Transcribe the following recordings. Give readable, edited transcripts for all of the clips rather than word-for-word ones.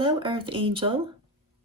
Hello, Earth Angel.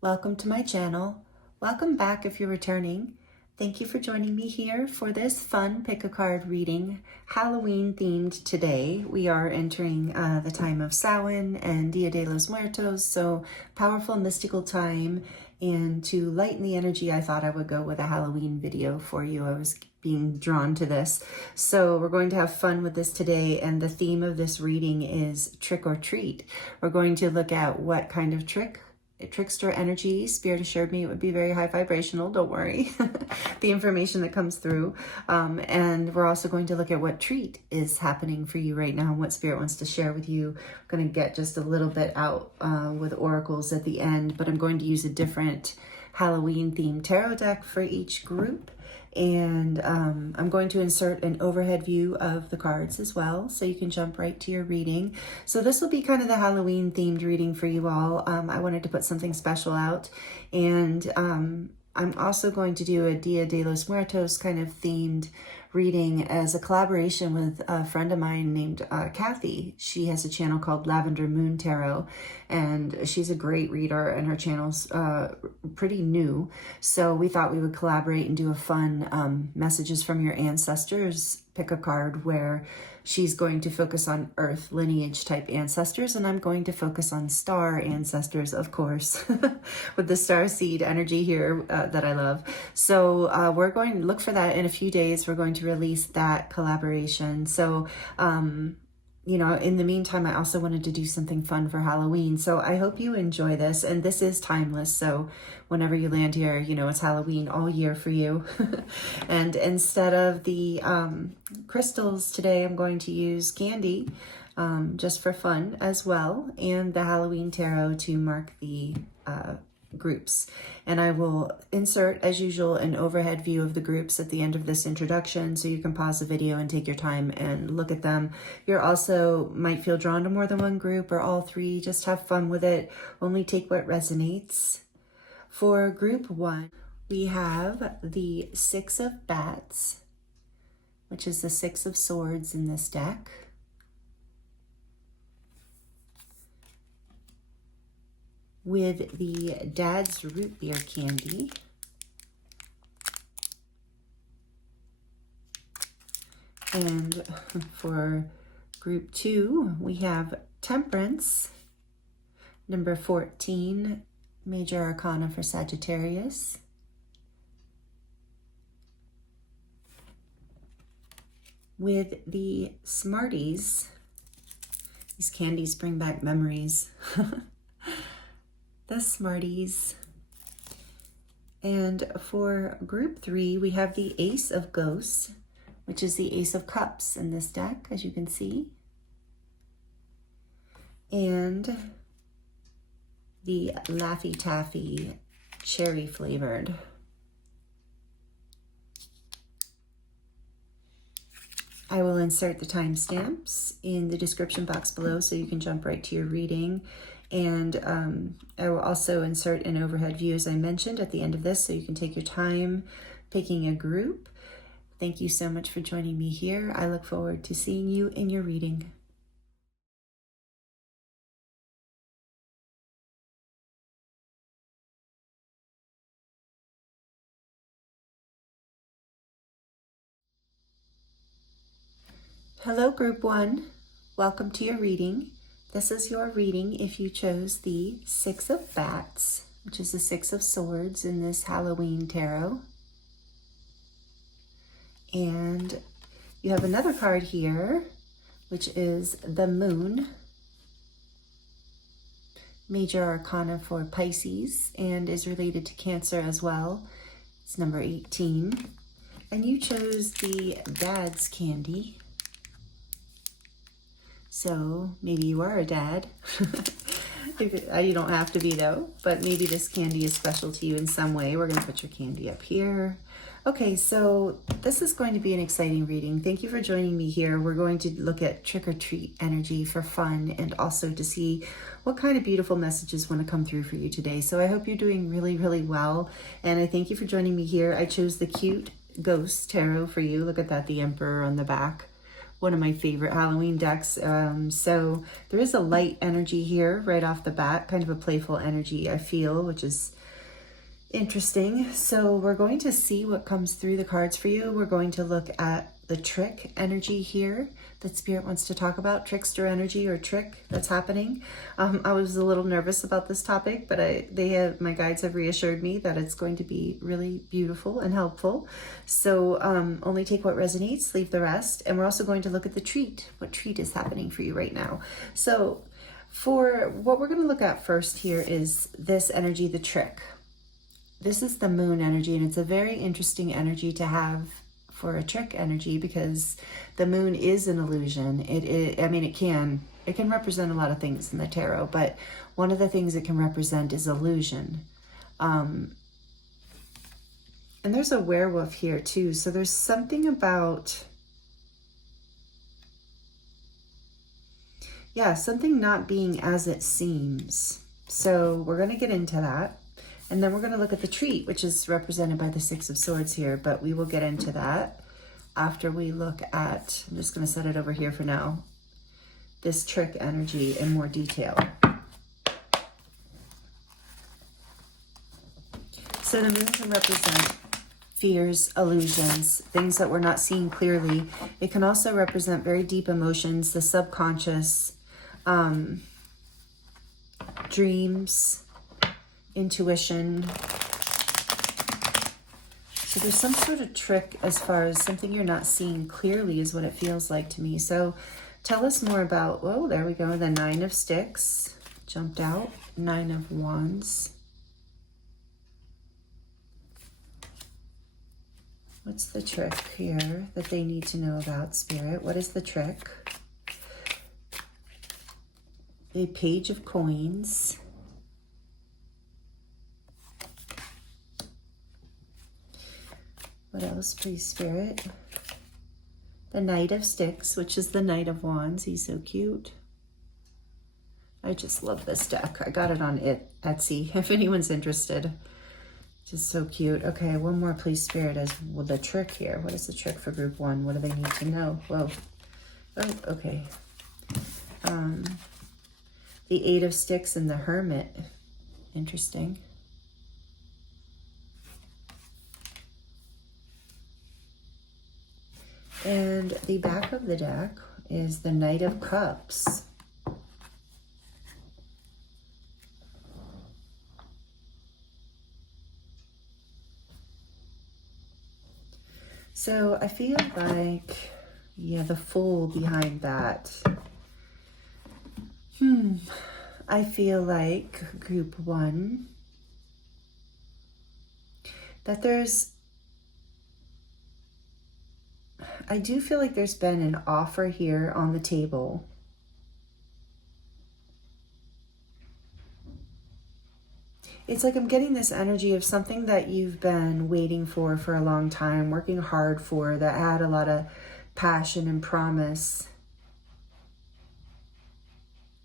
Welcome to my channel. Welcome back if you're returning. Thank you for joining me here for this fun pick a card reading, Halloween themed today. We are entering the time of Samhain and Dia de los Muertos, so powerful mystical time. And to lighten the energy, I thought I would go with a Halloween video for you. I was being drawn to this. So we're going to have fun with this today, and the theme of this reading is trick or treat. We're going to look at what kind of trickster energy. Spirit assured me it would be very high vibrational, don't worry. The information that comes through. And we're also going to look at what treat is happening for you right now and what Spirit wants to share with you. I'm going to get just a little bit out with oracles at the end, but I'm going to use a different Halloween themed tarot deck for each group. And I'm going to insert an overhead view of the cards as well, so you can jump right to your reading. So this will be kind of the Halloween themed reading for you all. I wanted to put something special out, and I'm also going to do a Dia de los Muertos kind of themed reading as a collaboration with a friend of mine named Taffy. She has a channel called Lavender Moon Tarot, and she's a great reader, and her channel's pretty new. So we thought we would collaborate and do a fun messages from your ancestors pick a card, where she's going to focus on earth lineage type ancestors, and I'm going to focus on star ancestors, of course, with the star seed energy here that I love. So we're going to look for that in a few days. We're going to release that collaboration. So you know, in the meantime, I also wanted to do something fun for Halloween. So I hope you enjoy this. And this is timeless. So whenever you land here, you know, it's Halloween all year for you. And instead of the crystals today, I'm going to use candy just for fun as well. And the Halloween tarot to mark the groups. And I will insert, as usual, an overhead view of the groups at the end of this introduction, so you can pause the video and take your time and look at them. You're also might feel drawn to more than one group or all three. Just have fun with it. Only take what resonates. For group one, we have the Six of Bats, which is the Six of Swords in this deck. With the Dad's Root Beer Candy. And for group two, we have Temperance, number 14, Major Arcana for Sagittarius. With the Smarties, these candies bring back memories. The Smarties. And for group three, we have the Ace of Ghosts, which is the Ace of Cups in this deck, as you can see. And the Laffy Taffy cherry flavored. I will insert the timestamps in the description box below, so you can jump right to your reading. And I will also insert an overhead view, as I mentioned, at the end of this, so you can take your time picking a group. Thank you so much for joining me here. I look forward to seeing you in your reading. Hello, group one. Welcome to your reading. This is your reading if you chose the Six of Bats, which is the Six of Swords in this Halloween tarot. And you have another card here, which is the Moon, Major Arcana for Pisces, and is related to Cancer as well. It's number 18. And you chose the Dad's Candy. So maybe you are a dad. You don't have to be though, but maybe this candy is special to you in some way. We're going to put your candy up here. Okay, so this is going to be an exciting reading. Thank you for joining me here. We're going to look at trick or treat energy for fun, and also to see what kind of beautiful messages want to come through for you today. So I hope you're doing really, really well. And I thank you for joining me here. I chose the cute Ghost Tarot for you. Look at that, the Emperor on the back. one of my favorite Halloween decks. So there is a light energy here right off the bat, kind of a playful energy I feel, which is interesting. So we're going to see what comes through the cards for you. We're going to look at the trick energy here that Spirit wants to talk about, trickster energy or trick that's happening. I was a little nervous about this topic, but my guides have reassured me that it's going to be really beautiful and helpful. So only take what resonates, leave the rest. And we're also going to look at the treat. What treat is happening for you right now? So for what we're going to look at first here is this energy, the trick. This is the moon energy, and it's a very interesting energy to have for a trick energy because the moon is an illusion. It can represent a lot of things in the tarot, but one of the things it can represent is illusion. And there's a werewolf here too. So there's something about, something not being as it seems. So we're going to get into that. And then we're going to look at the treat, which is represented by the Six of Swords here, but we will get into that after we look at, I'm just going to set it over here for now, this trick energy in more detail. So the moon can represent fears, illusions, things that we're not seeing clearly. It can also represent very deep emotions, the subconscious, dreams, intuition. So there's some sort of trick as far as something you're not seeing clearly is what it feels like to me. So tell us more about, oh, there we go. The Nine of Sticks jumped out. Nine of Wands. What's the trick here that they need to know about, Spirit? What is the trick? The Page of Coins. What else, please, Spirit? The Knight of Sticks, which is the Knight of Wands. He's so cute. I just love this deck. I got it on Etsy, if anyone's interested. Just so cute. Okay, one more, please, Spirit, as well, the trick here. What is the trick for group one? What do they need to know? Whoa. Oh, okay. The Eight of Sticks and the Hermit. Interesting. And the back of the deck is the Knight of Cups. So I feel like, the Fool behind that. I feel like group one, that I do feel like there's been an offer here on the table. It's like I'm getting this energy of something that you've been waiting for a long time, working hard for, that had a lot of passion and promise.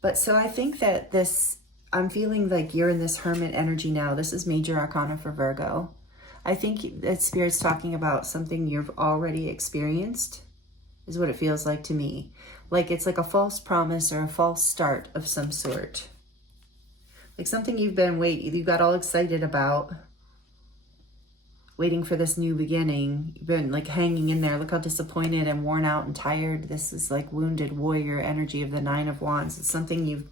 But so I think that I'm feeling like you're in this Hermit energy now. This is Major Arcana for Virgo. I think that Spirit's talking about something you've already experienced, is what it feels like to me. Like it's like a false promise or a false start of some sort. Like something you got all excited about, waiting for this new beginning. You've been like hanging in there. Look how disappointed and worn out and tired. This is like wounded warrior energy of the Nine of Wands. It's something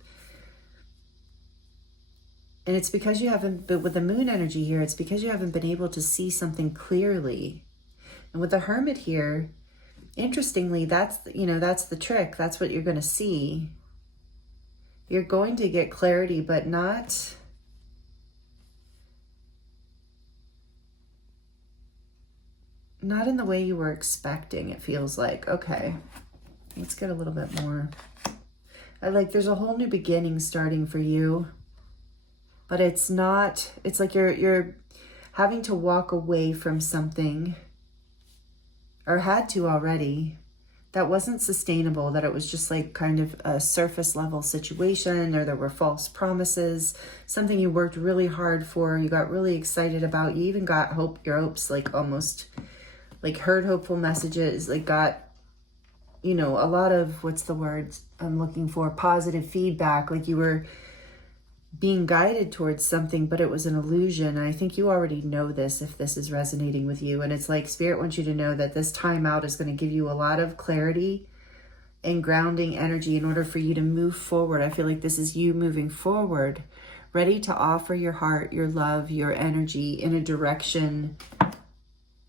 and it's because you haven't, but with the moon energy here, it's because you haven't been able to see something clearly. And with the Hermit here, interestingly, that's the trick. That's what you're going to see. You're going to get clarity, but not in the way you were expecting, it feels like. Okay, let's get a little bit more. There's a whole new beginning starting for you. But it's like you're having to walk away from something, or had to already, that wasn't sustainable, that it was just like kind of a surface level situation, or there were false promises, something you worked really hard for, you got really excited about, you even got your hopes like almost like heard hopeful messages, like got, you know, a lot of, what's the word I'm looking for? Positive feedback, like you were being guided towards something, but it was an illusion. And I think you already know this if this is resonating with you. And it's like Spirit wants you to know that this time out is going to give you a lot of clarity and grounding energy in order for you to move forward. I feel like this is you moving forward, ready to offer your heart, your love, your energy in a direction,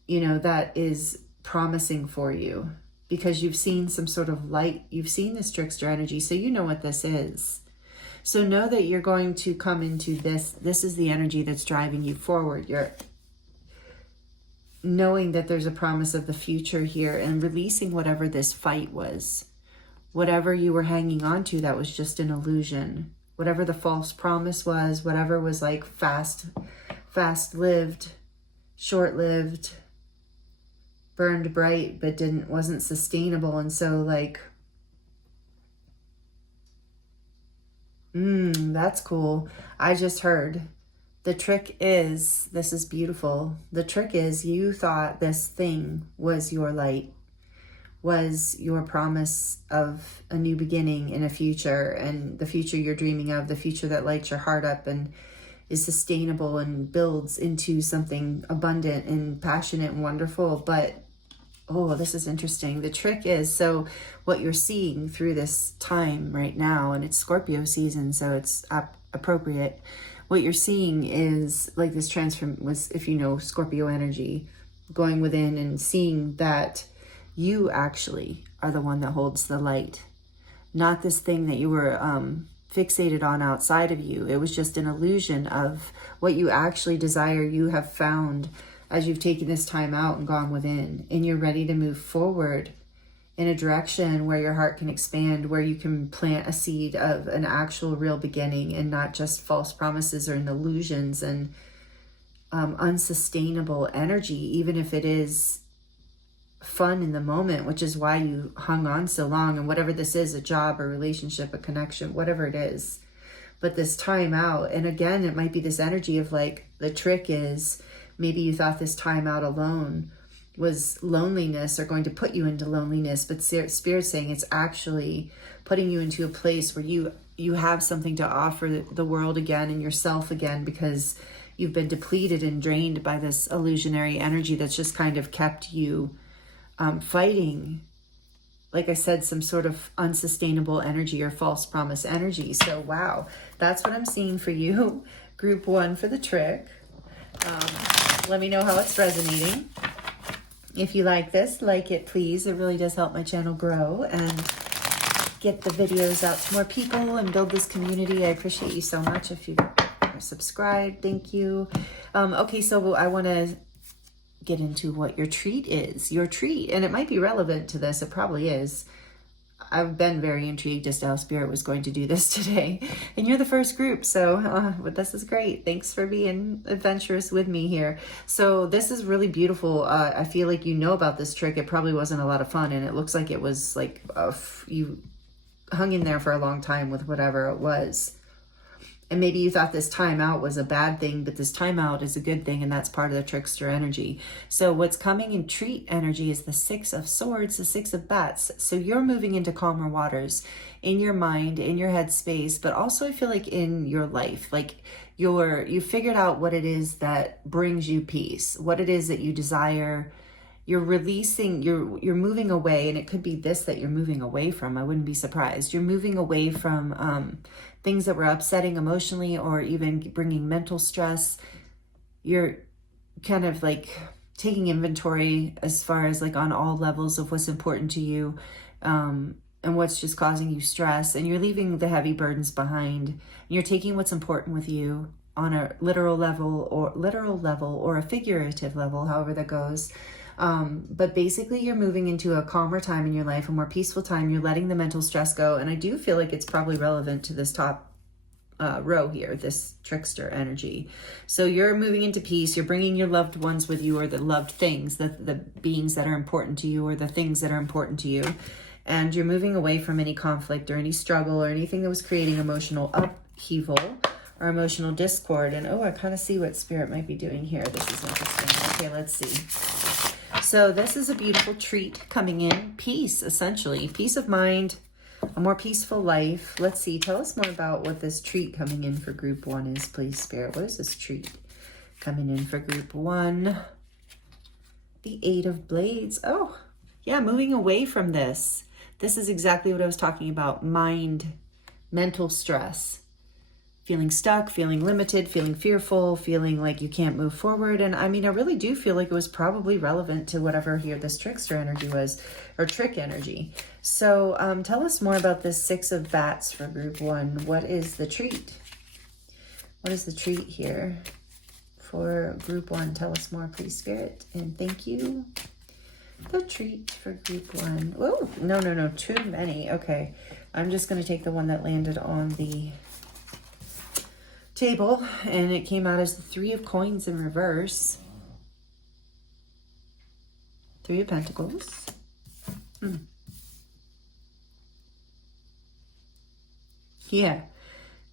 you know, that is promising for you, because you've seen some sort of light. You've seen this trickster energy, so you know what this is. So know that you're going to come into this. This is the energy that's driving you forward. You're knowing that there's a promise of the future here and releasing whatever this fight was. Whatever you were hanging on to that was just an illusion. Whatever the false promise was, whatever was like fast-lived, short-lived, burned bright, but wasn't sustainable. And so like, that's cool. I just heard the trick is, this is beautiful. The trick is you thought this thing was your light, was your promise of a new beginning in a future, and the future you're dreaming of, the future that lights your heart up and is sustainable and builds into something abundant and passionate and wonderful. But oh, this is interesting. The trick is, so what you're seeing through this time right now, and it's Scorpio season, so it's appropriate. What you're seeing is like this was, if you know Scorpio energy, going within and seeing that you actually are the one that holds the light, not this thing that you were fixated on outside of you. It was just an illusion of what you actually desire. You have found as you've taken this time out and gone within, and you're ready to move forward in a direction where your heart can expand, where you can plant a seed of an actual real beginning and not just false promises or illusions and unsustainable energy, even if it is fun in the moment, which is why you hung on so long. And whatever this is, a job, a relationship, a connection, whatever it is, but this time out, and again, it might be this energy of like, the trick is, maybe you thought this time out alone was loneliness or going to put you into loneliness, but Spirit's saying it's actually putting you into a place where you have something to offer the world again and yourself again, because you've been depleted and drained by this illusionary energy that's just kind of kept you fighting, like I said, some sort of unsustainable energy or false promise energy. So wow, that's what I'm seeing for you. Group 1 for the trick. Let me know how it's resonating. If you like this, like it, please. It really does help my channel grow and get the videos out to more people and build this community. I appreciate you so much. If you are subscribed, thank you. Okay, so I want to get into what your treat is. Your treat, and it might be relevant to this. It probably is. I've been very intrigued as to how Spirit was going to do this today. And you're the first group, so but this is great. Thanks for being adventurous with me here. So this is really beautiful. I feel like you know about this trick. It probably wasn't a lot of fun, and it looks like it was like you hung in there for a long time with whatever it was. And maybe you thought this time out was a bad thing, but this time out is a good thing, and that's part of the trickster energy. So what's coming in treat energy is the 6 of Swords, the 6 of Bats. So you're moving into calmer waters in your mind, in your headspace, but also I feel like in your life. Like you figured out what it is that brings you peace, what it is that you desire. You're releasing, you're moving away, and it could be this that you're moving away from. I wouldn't be surprised. You're moving away from things that were upsetting emotionally or even bringing mental stress. You're kind of like taking inventory as far as like on all levels of what's important to you and what's just causing you stress. And you're leaving the heavy burdens behind. And you're taking what's important with you on a literal level or a figurative level, however that goes. But basically you're moving into a calmer time in your life, a more peaceful time. You're letting the mental stress go. And I do feel like it's probably relevant to this top row here, this trickster energy. So you're moving into peace. You're bringing your loved ones with you, or the loved things, the beings that are important to you, or the things that are important to you. And you're moving away from any conflict or any struggle or anything that was creating emotional upheaval or emotional discord. And oh, I kind of see what Spirit might be doing here. This is interesting. Okay, let's see. So this is a beautiful treat coming in. Peace, essentially. Peace of mind, a more peaceful life. Let's see. Tell us more about what this treat coming in for group 1 is, please, Spirit. What is this treat coming in for group 1? The 8 of Blades. Oh, yeah, moving away from this. This is exactly what I was talking about. Mind, mental stress. Feeling stuck, feeling limited, feeling fearful, feeling like you can't move forward. And I mean, I really do feel like it was probably relevant to whatever here this trickster energy was, or trick energy. So tell us more about this 6 of Bats for group 1. What is the treat? What is the treat here for group 1? Tell us more, please, Spirit. And thank you. The treat for group 1. Oh, no, too many. Okay, I'm just going to take the one that landed on the table, and it came out as the 3 of Coins in reverse. 3 of Pentacles. Yeah,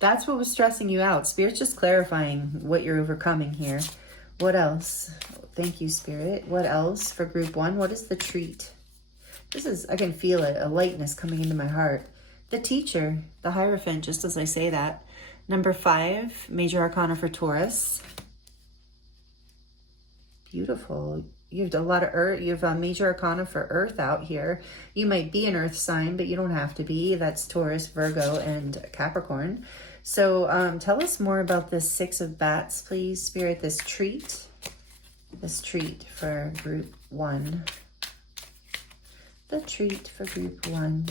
that's what was stressing you out. Spirit's just clarifying what you're overcoming here. What else? Thank you, Spirit. What else for group 1? What is the treat? This is, I can feel it, a lightness coming into my heart. The Teacher, the Hierophant, just as I say that. Number 5, Major Arcana for Taurus. Beautiful. You have a lot of Earth. You have a Major Arcana for Earth out here. You might be an Earth sign, but you don't have to be. That's Taurus, Virgo, and Capricorn. So tell us more about this 6 of Bats, please, Spirit. This treat for group 1. The treat for group 1.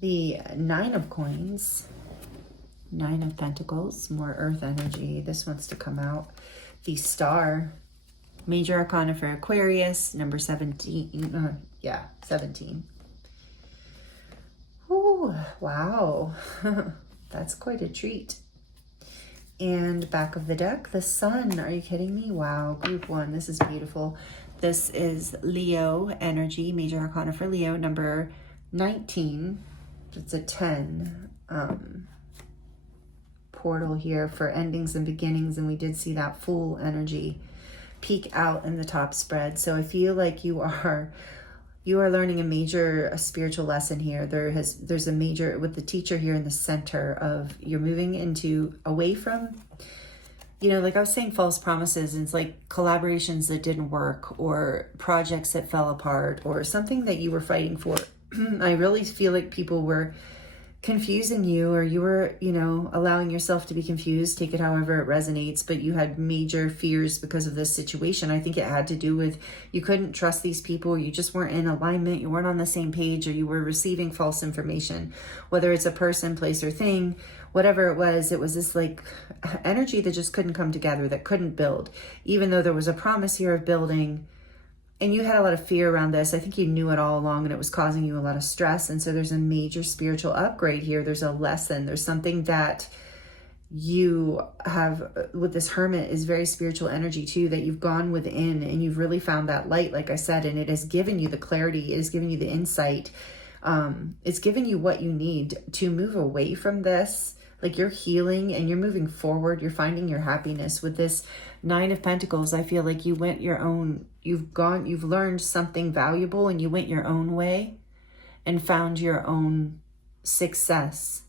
The 9 of Coins, 9 of Pentacles, more Earth energy. This wants to come out. The Star, Major Arcana for Aquarius, number 17. 17. Ooh, wow. That's quite a treat. And back of the deck, the Sun. Are you kidding me? Wow, group 1. This is beautiful. This is Leo energy, Major Arcana for Leo, number 19. It's a 10 portal here for endings and beginnings, and we did see that Fool energy peek out in the top spread. So I feel like you are learning a spiritual lesson here. There's a major, with the Teacher here in the center of, you're moving away from, like I was saying, false promises, and it's like collaborations that didn't work, or projects that fell apart, or something that you were fighting for. I really feel like people were confusing you, or you were, allowing yourself to be confused, take it however it resonates, but you had major fears because of this situation. I think it had to do with you couldn't trust these people, you just weren't in alignment, you weren't on the same page, or you were receiving false information, whether it's a person, place, or thing, whatever it was this like energy that just couldn't come together, that couldn't build, even though there was a promise here of building. And you had a lot of fear around this. I think you knew it all along, and it was causing you a lot of stress. And so there's a major spiritual upgrade here. There's a lesson. There's something that you have with this Hermit is very spiritual energy too, that you've gone within and you've really found that light, like I said, and it has given you the clarity. It has given you the insight. It's given you what you need to move away from this. Like, you're healing and you're moving forward. You're finding your happiness with this 9 of Pentacles. I feel like you went your own, you've learned something valuable, and you went your own way and found your own success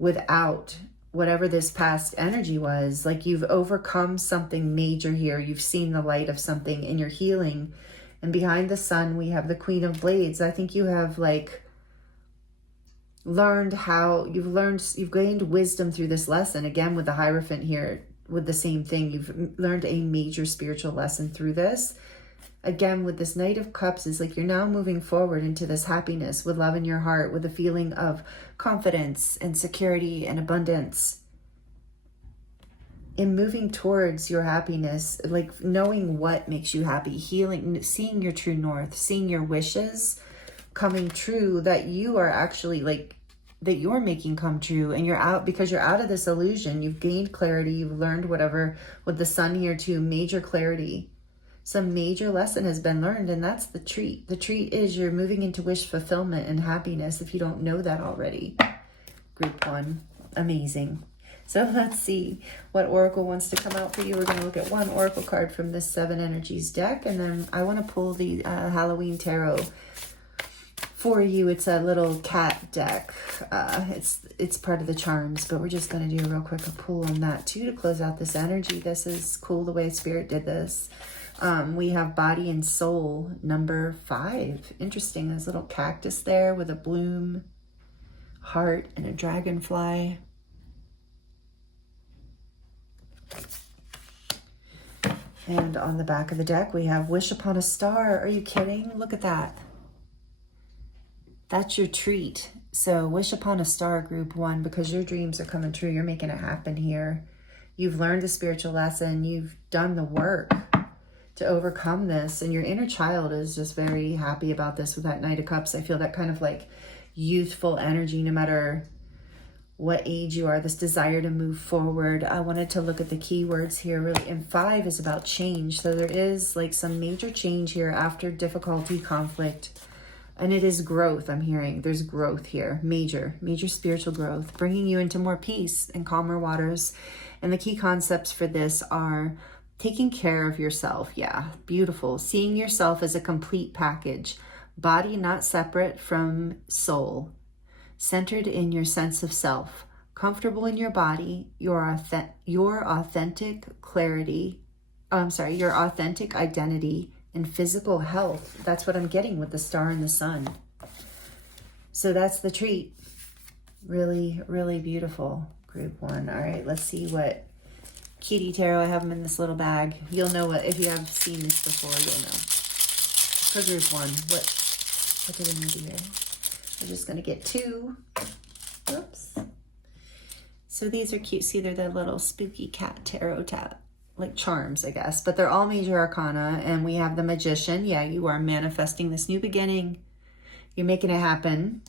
without whatever this past energy was. Like, you've overcome something major here. You've seen the light of something and you're healing. And behind the Sun, we have the Queen of Blades. I think you have you've gained wisdom through this lesson. Again, with the Hierophant here, with the same thing, you've learned a major spiritual lesson through this. Again, with this Knight of Cups, is like you're now moving forward into this happiness with love in your heart, with a feeling of confidence and security and abundance. In moving towards your happiness, like knowing what makes you happy, healing, seeing your true north, seeing your wishes coming true, that you are actually that you're making come true, and you're out, because you're out of this illusion. You've gained clarity, you've learned whatever, with the Sun here too, major clarity. Some major lesson has been learned, and that's the treat. The treat is you're moving into wish fulfillment and happiness, if you don't know that already. Group 1. amazing. So let's see what Oracle wants to come out for you. We're going to look at one Oracle card from this 7 Energies deck, and then I want to pull the Halloween Tarot for you. It's a little cat deck. It's part of the charms, but we're just going to do a real quick pull on that too to close out this energy. This is cool the way Spirit did this. We have body and soul, number 5. Interesting. There's a little cactus there with a bloom, heart, and a dragonfly. And on the back of the deck, we have wish upon a star. Are you kidding? Look at that. That's your treat. So wish upon a star, group 1, because your dreams are coming true. You're making it happen here. You've learned the spiritual lesson. You've done the work to overcome this. And your inner child is just very happy about this with that Knight of Cups. I feel that kind of like youthful energy, no matter what age you are, this desire to move forward. I wanted to look at the keywords here really, and 5 is about change. So there is like some major change here after difficulty, conflict, and it is growth. I'm hearing there's growth here, major spiritual growth, bringing you into more peace and calmer waters. And the key concepts for this are taking care of yourself. Yeah, beautiful. Seeing yourself as a complete package, body not separate from soul, centered in your sense of self, comfortable in your body, your authentic clarity, your authentic identity and physical health. That's what I'm getting with the star and the sun. So that's the treat. Really, really beautiful, group 1. All right, let's see what Kitty Tarot, I have them in this little bag. You'll know what, if you have seen this before, you'll know. For group 1, what do we need here? We're just going to get 2. Oops. So these are cute. See, they're the little spooky cat tarot like charms, I guess. But they're all major arcana. And we have the Magician. Yeah, you are manifesting this new beginning. You're making it happen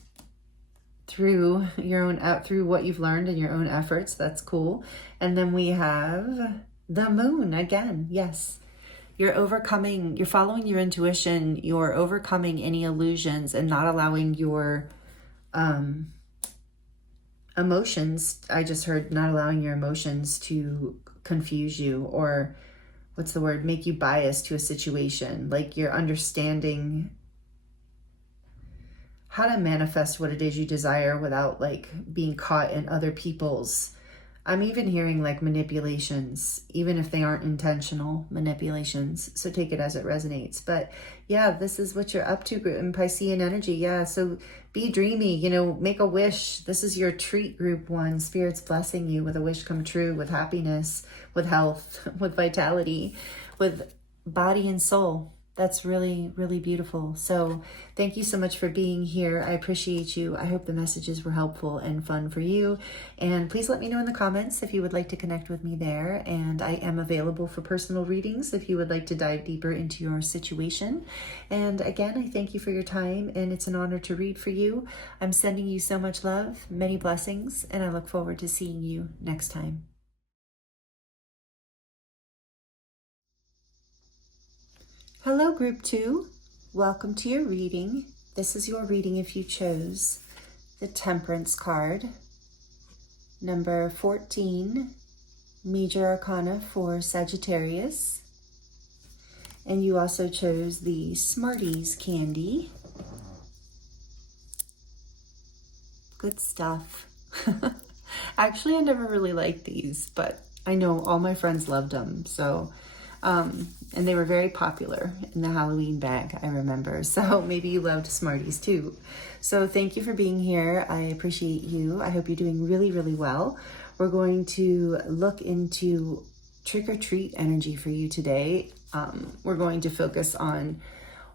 through your own, through what you've learned and your own efforts. That's cool. And then we have the Moon again. Yes. You're overcoming, you're following your intuition, you're overcoming any illusions and not allowing your emotions, I just heard not allowing your emotions to confuse you, or what's the word, make you biased to a situation. Like you're understanding how to manifest what it is you desire without like being caught in other people's, I'm even hearing like manipulations, even if they aren't intentional manipulations. So take it as it resonates. But yeah, this is what you're up to in Piscean energy. Yeah, so be dreamy, you know, make a wish. This is your treat, group 1. Spirit's blessing you with a wish come true, with happiness, with health, with vitality, with body and soul. That's really, really beautiful. So thank you so much for being here. I appreciate you. I hope the messages were helpful and fun for you. And please let me know in the comments if you would like to connect with me there. And I am available for personal readings if you would like to dive deeper into your situation. And again, I thank you for your time, and it's an honor to read for you. I'm sending you so much love, many blessings, and I look forward to seeing you next time. Hello, group 2. Welcome to your reading. This is your reading if you chose the Temperance card, number 14, Major Arcana for Sagittarius. And you also chose the Smarties candy. Good stuff. Actually, I never really liked these, but I know all my friends loved them. So, and they were very popular in the Halloween bag, I remember. So maybe you loved Smarties too. So thank you for being here. I appreciate you. I hope you're doing really, really well. We're going to look into trick or treat energy for you today. We're going to focus on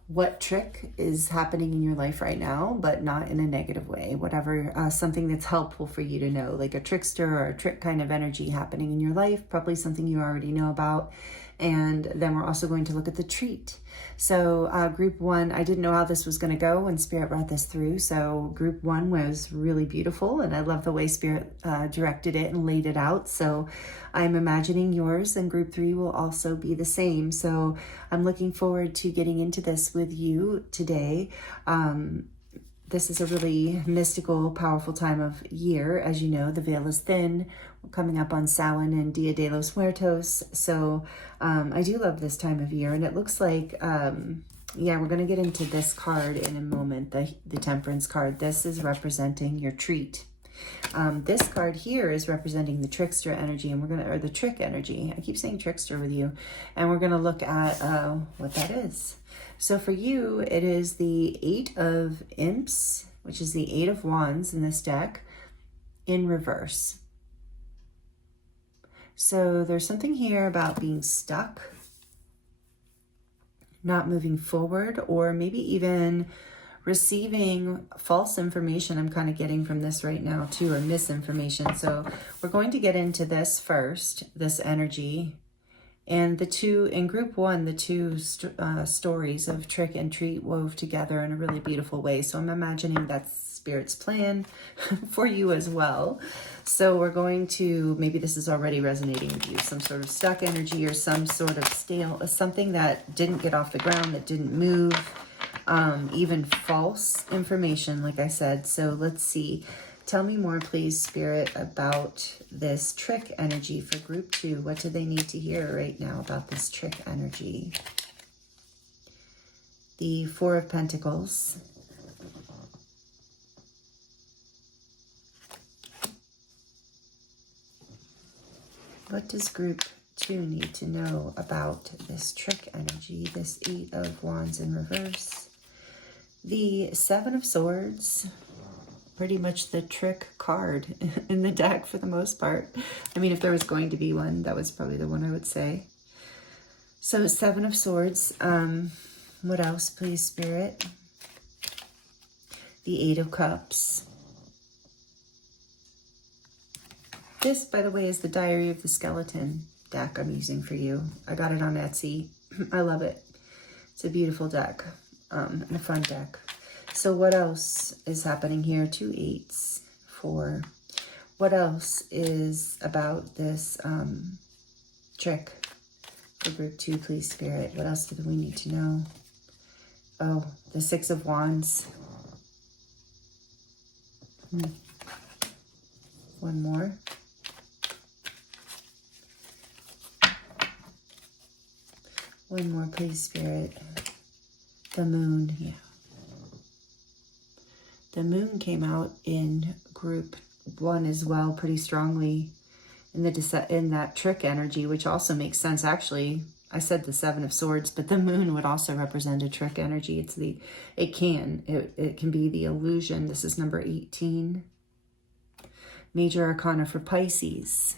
what trick is happening in your life right now, but not in a negative way. Whatever, something that's helpful for you to know, like a trickster or a trick kind of energy happening in your life, probably something you already know about. And then we're also going to look at the treat. So group 1, I didn't know how this was going to go when Spirit brought this through. So group 1 was really beautiful, and I love the way Spirit directed it and laid it out. So I'm imagining yours and group 3 will also be the same. So I'm looking forward to getting into this with you today. The this is a really mystical, powerful time of year. As you know, the veil is thin. We're coming up on Samhain and Dia de los Muertos. So I do love this time of year. And it looks like, yeah, we're going to get into this card in a moment, the Temperance card. This is representing your treat. This card here is representing the trickster energy, and we're going to, or the trick energy. I keep saying trickster with you. And we're going to look at what that is. So for you, it is the 8 of Imps, which is the 8 of Wands in this deck, in reverse. So there's something here about being stuck, not moving forward, or maybe even receiving false information. I'm kind of getting from this right now too, or misinformation. So we're going to get into this first, this energy. And the two, in group one, the two stories of trick and treat wove together in a really beautiful way. So I'm imagining that's Spirit's plan for you as well. So we're going to, maybe this is already resonating with you, some sort of stuck energy or some sort of stale, something that didn't get off the ground, that didn't move, even false information, like I said. So let's see. Tell me more, please, Spirit, about this trick energy for group 2. What do they need to hear right now about this trick energy? The 4 of Pentacles. What does group 2 need to know about this trick energy, this 8 of Wands in reverse? The 7 of Swords. Pretty much the trick card in the deck for the most part. I mean, if there was going to be one, that was probably the one I would say. So 7 of Swords. What else, please, Spirit? The 8 of Cups. This, by the way, is the Diary of the Skeleton deck I'm using for you. I got it on Etsy. I love it. It's a beautiful deck and a fun deck. So what else is happening here? 2 8s, 4. What else is about this trick for group 2, please, Spirit? What else do we need to know? Oh, the 6 of Wands. One more. One more, please, Spirit. The Moon, yeah. The Moon came out in group 1 as well, pretty strongly in that trick energy, which also makes sense. Actually, I said the 7 of Swords, but the Moon would also represent a trick energy. It can be the illusion. This is number 18. Major Arcana for Pisces.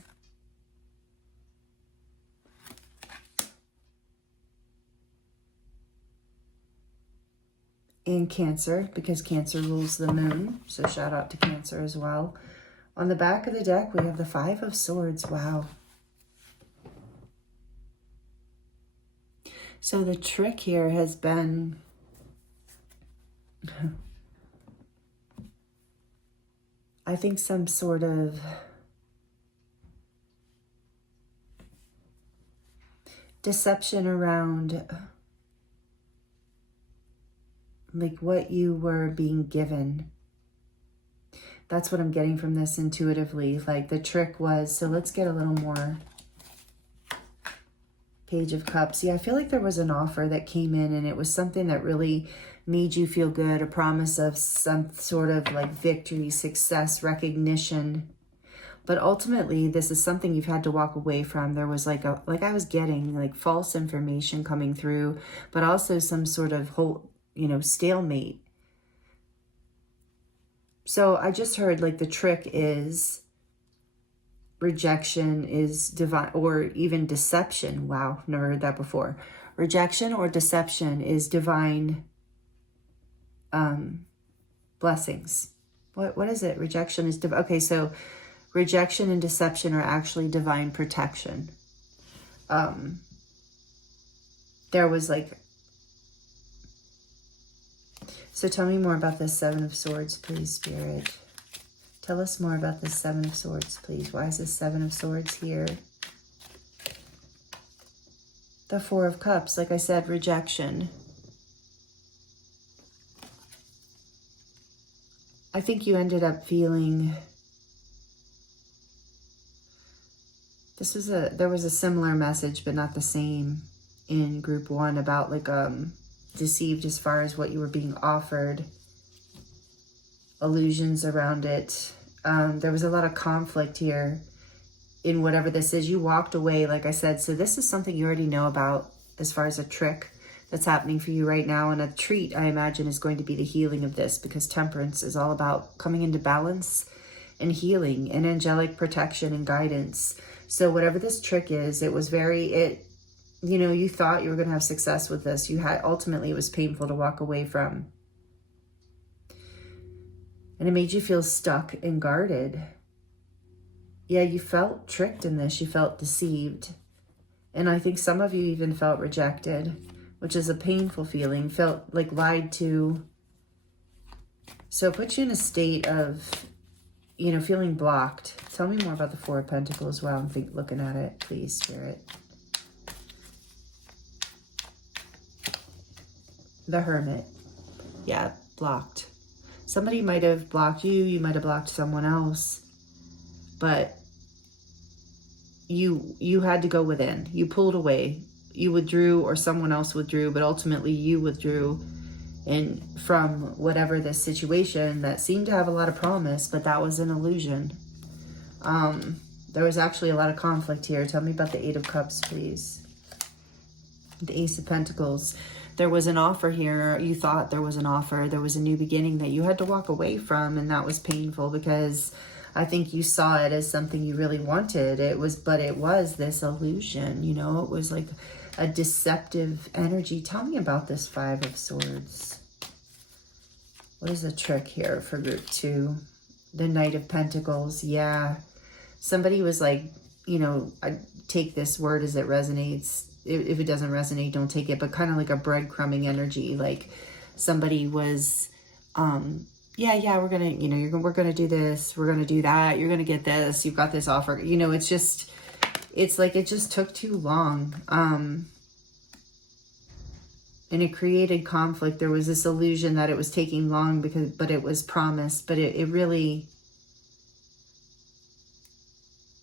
And Cancer, because Cancer rules the Moon. So shout out to Cancer as well. On the back of the deck, we have the 5 of Swords. Wow. So the trick here has been I think some sort of deception around like what you were being given. That's what I'm getting from this intuitively. Like the trick was, so let's get a little more. Page of Cups. Yeah, I feel like there was an offer that came in and it was something that really made you feel good, a promise of some sort of like victory, success, recognition. But ultimately, this is something you've had to walk away from. There was like I was getting like false information coming through, but also some sort of whole, stalemate. So I just heard like the trick is rejection is divine, or even deception. Wow, never heard that before. Rejection or deception is divine blessings. What is it? Rejection is okay, so rejection and deception are actually divine protection. There was like, so tell me more about this 7 of Swords, please, Spirit. Tell us more about this 7 of Swords, please. Why is this 7 of Swords here? The 4 of Cups, like I said, rejection. I think you ended up feeling, there was a similar message, but not the same in group 1 about like deceived as far as what you were being offered, illusions around it. There was a lot of conflict here in whatever this is. You walked away, like I said, so this is something you already know about as far as a trick that's happening for you right now. And a treat, I imagine, is going to be the healing of this, because temperance is all about coming into balance and healing and angelic protection and guidance. So whatever this trick is, it was you know, you thought you were going to have success with this. Ultimately, it was painful to walk away from. And it made you feel stuck and guarded. Yeah, you felt tricked in this. You felt deceived. And I think some of you even felt rejected, which is a painful feeling. Felt like lied to. So it puts you in a state of, you know, feeling blocked. Tell me more about the Four of Pentacles while I'm looking at it, please, Spirit. The Hermit. Yeah, blocked. Somebody might have blocked you. You might have blocked someone else. But you had to go within. You pulled away. You withdrew, or someone else withdrew, but ultimately you withdrew and from whatever this situation that seemed to have a lot of promise, but that was an illusion. There was actually a lot of conflict here. Tell me about the Eight of Cups, please. The Ace of Pentacles. There was an offer here. You thought there was an offer. There was a new beginning that you had to walk away from, and that was painful because I think you saw it as something you really wanted. But it was this illusion, you know, it was like a deceptive energy. Tell me about this Five of Swords. What is the trick here for group 2? The Knight of Pentacles. Yeah. Somebody was like, you know, I take this word as it resonates. If it doesn't resonate, don't take it. But kind of like a breadcrumbing energy. Like somebody was, yeah, we're going to, you know, we're going to do this. We're going to do that. You're going to get this. You've got this offer. You know, it's like it just took too long. And it created conflict. There was this illusion that it was taking long but it was promised. But it really,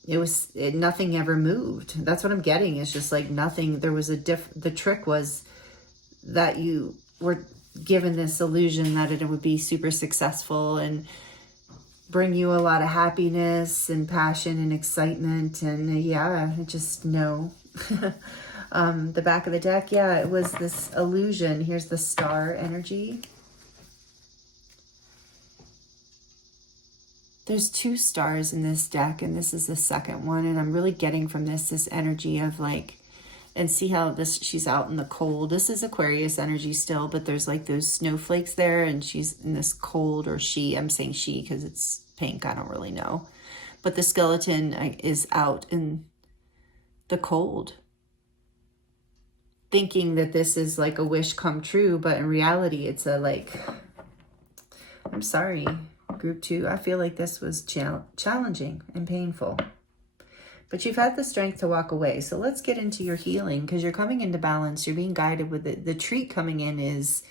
nothing ever moved. That's what I'm getting. It's just like nothing. There was the trick was that you were given this illusion that it would be super successful and bring you a lot of happiness and passion and excitement. And yeah, just no. The back of the deck, yeah, it was this illusion. Here's the Star energy. There's 2 stars in this deck, and this is the second one. And I'm really getting from this energy of like, and see how she's out in the cold. This is Aquarius energy still, but there's like those snowflakes there, and she's in this cold, or I'm saying she because it's pink, I don't really know. But the skeleton is out in the cold, thinking that this is like a wish come true, but in reality, it's I'm sorry, group 2. I feel like this was challenging and painful. But you've had the strength to walk away. So let's get into your healing, because you're coming into balance. You're being guided with it. The treat coming in is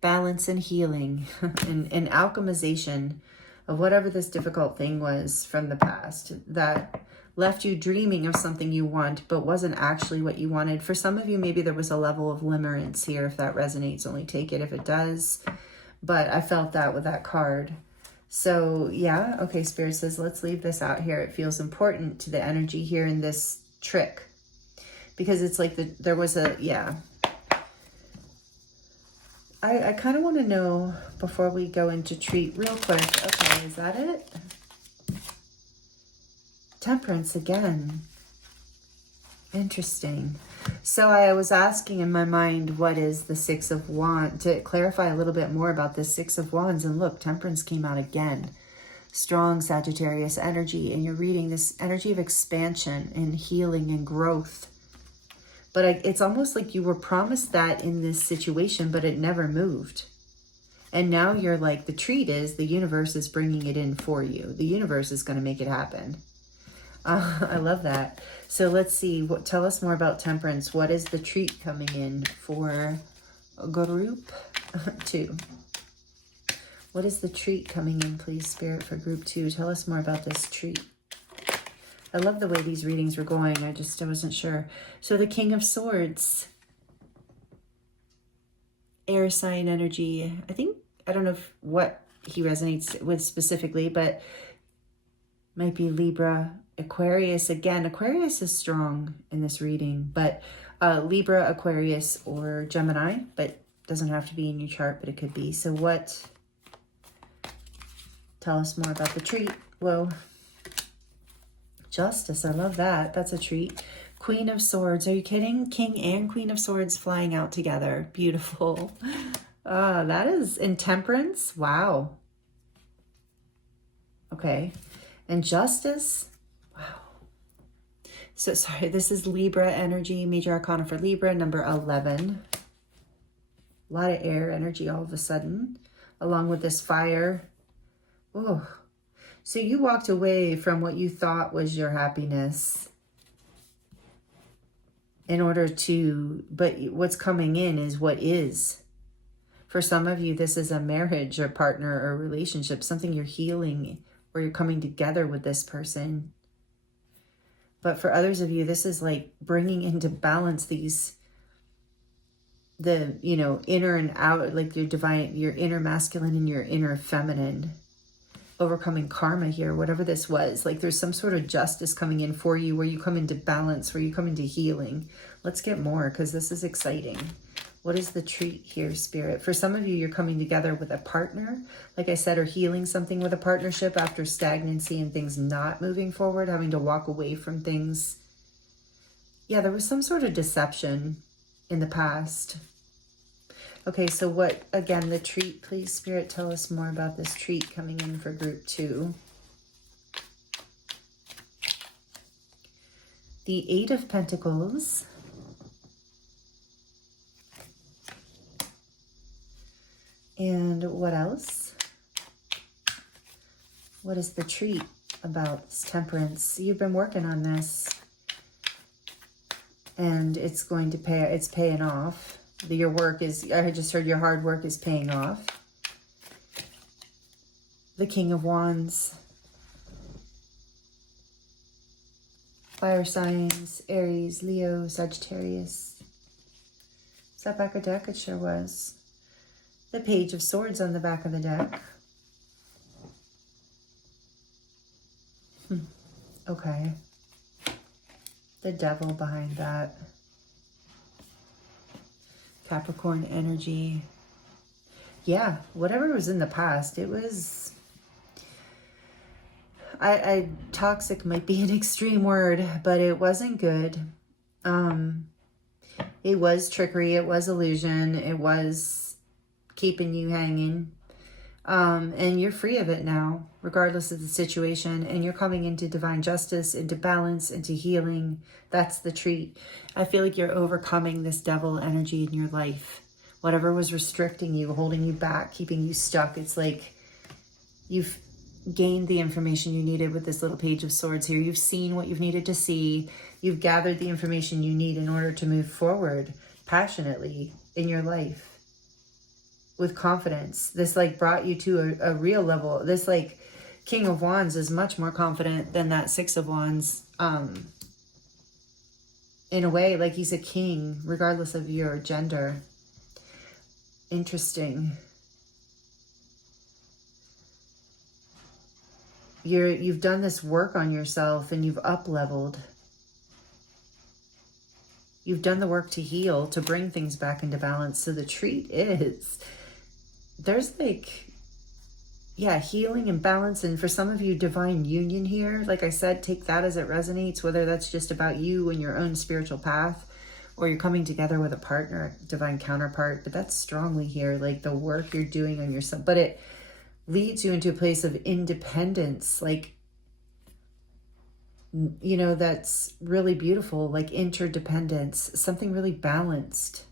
balance and healing and alchemization of whatever this difficult thing was from the past that left you dreaming of something you want, but wasn't actually what you wanted. For some of you, maybe there was a level of limerence here. If that resonates, only take it if it does. But I felt that with that card. So yeah, okay, Spirit says, let's leave this out here. It feels important to the energy here in this trick. Because it's like there was a, yeah. I kind of want to know, before we go into treat real quick. Okay, is that it? Temperance again. Interesting. So I was asking in my mind, what is the Six of Wands? To clarify a little bit more about the Six of Wands. And look, Temperance came out again. Strong Sagittarius energy. And you're reading this energy of expansion and healing and growth. But it's almost like you were promised that in this situation, but it never moved. And now you're like, the treat is the universe is bringing it in for you. The universe is going to make it happen. I love that. So let's see. Tell us more about Temperance. What is the treat coming in for group 2? What is the treat coming in, please, Spirit, for group 2? Tell us more about this treat. I love the way these readings were going. I wasn't sure. So the King of Swords. Air sign energy. I don't know what he resonates with specifically, but might be Libra, Aquarius. Again, Aquarius is strong in this reading, but Libra, Aquarius, or Gemini, but doesn't have to be in your chart, but it could be. So what? Tell us more about the treat. Whoa. Justice, I love that. That's a treat. Queen of Swords. Are you kidding? King and Queen of Swords flying out together. Beautiful. That is Intemperance. Wow. Okay. And Justice. Wow. So sorry, this is Libra energy. Major Arcana for Libra, number 11. A lot of air energy all of a sudden, along with this fire. Oh, so you walked away from what you thought was your happiness in order to, but what's coming in is what is. For some of you, this is a marriage or partner or relationship, something you're healing or you're coming together with this person. But for others of you, this is like bringing into balance inner and out, like your divine, your inner masculine and your inner feminine. Overcoming karma here, whatever this was. Like there's some sort of justice coming in for you where you come into balance, where you come into healing. Let's get more because this is exciting. What is the treat here, Spirit? For some of you, you're coming together with a partner, like I said, or healing something with a partnership after stagnancy and things not moving forward, having to walk away from things. Yeah, there was some sort of deception in the past. Okay, so what, again, the treat, please, Spirit, tell us more about this treat coming in for group 2. The 8 of Pentacles. And what else? What is the treat about this Temperance? You've been working on this. And it's going to pay, it's paying off. Your work is, I just heard your hard work is paying off. The King of Wands. Fire signs, Aries, Leo, Sagittarius. Is that back of deck? It sure was. The Page of Swords on the back of the deck. Okay. The Devil behind that. Capricorn energy. Yeah, whatever was in the past, it was... toxic might be an extreme word, but it wasn't good. It was trickery, it was illusion, it was keeping you hanging. And you're free of it now, regardless of the situation. And you're coming into divine justice, into balance, into healing. That's the treat. I feel like you're overcoming this devil energy in your life. Whatever was restricting you, holding you back, keeping you stuck. It's like you've gained the information you needed with this little Page of Swords here. You've seen what you've needed to see. You've gathered the information you need in order to move forward passionately in your life. With confidence. This like brought you to a real level. This like King of Wands is much more confident than that Six of Wands. In a way, like he's a king, regardless of your gender. Interesting. You've done this work on yourself and you've up-leveled. You've done the work to heal, to bring things back into balance. So the treat is... there's like, yeah, healing and balance. And for some of you, divine union here. Like I said, take that as it resonates, whether that's just about you and your own spiritual path, or you're coming together with a partner, a divine counterpart. But that's strongly here, like the work you're doing on yourself. But it leads you into a place of independence, like, you know, that's really beautiful, like interdependence, something really balanced.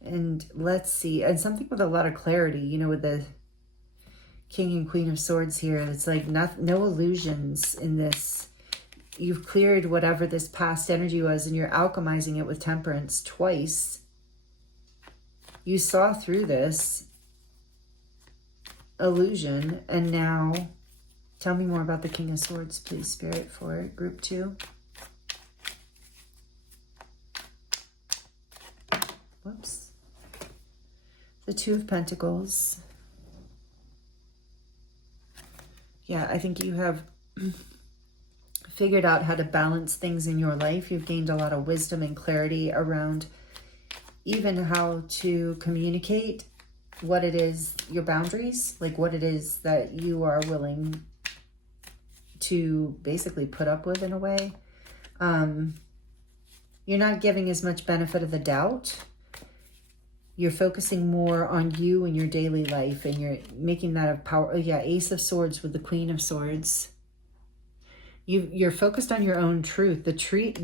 And let's see, and something with a lot of clarity, you know, with the King and Queen of Swords here. It's like no illusions in this. You've cleared whatever this past energy was and you're alchemizing it with Temperance twice. You saw through this illusion, and now tell me more about the King of Swords, please, Spirit, for group 2. Whoops. The Two of Pentacles. Yeah, I think you have figured out how to balance things in your life. You've gained a lot of wisdom and clarity around even how to communicate what it is, your boundaries, like what it is that you are willing to basically put up with in a way. You're not giving as much benefit of the doubt. You're focusing more on you and your daily life, and you're making that a power. Oh yeah, Ace of Swords with the Queen of Swords. You're focused on your own truth. The treat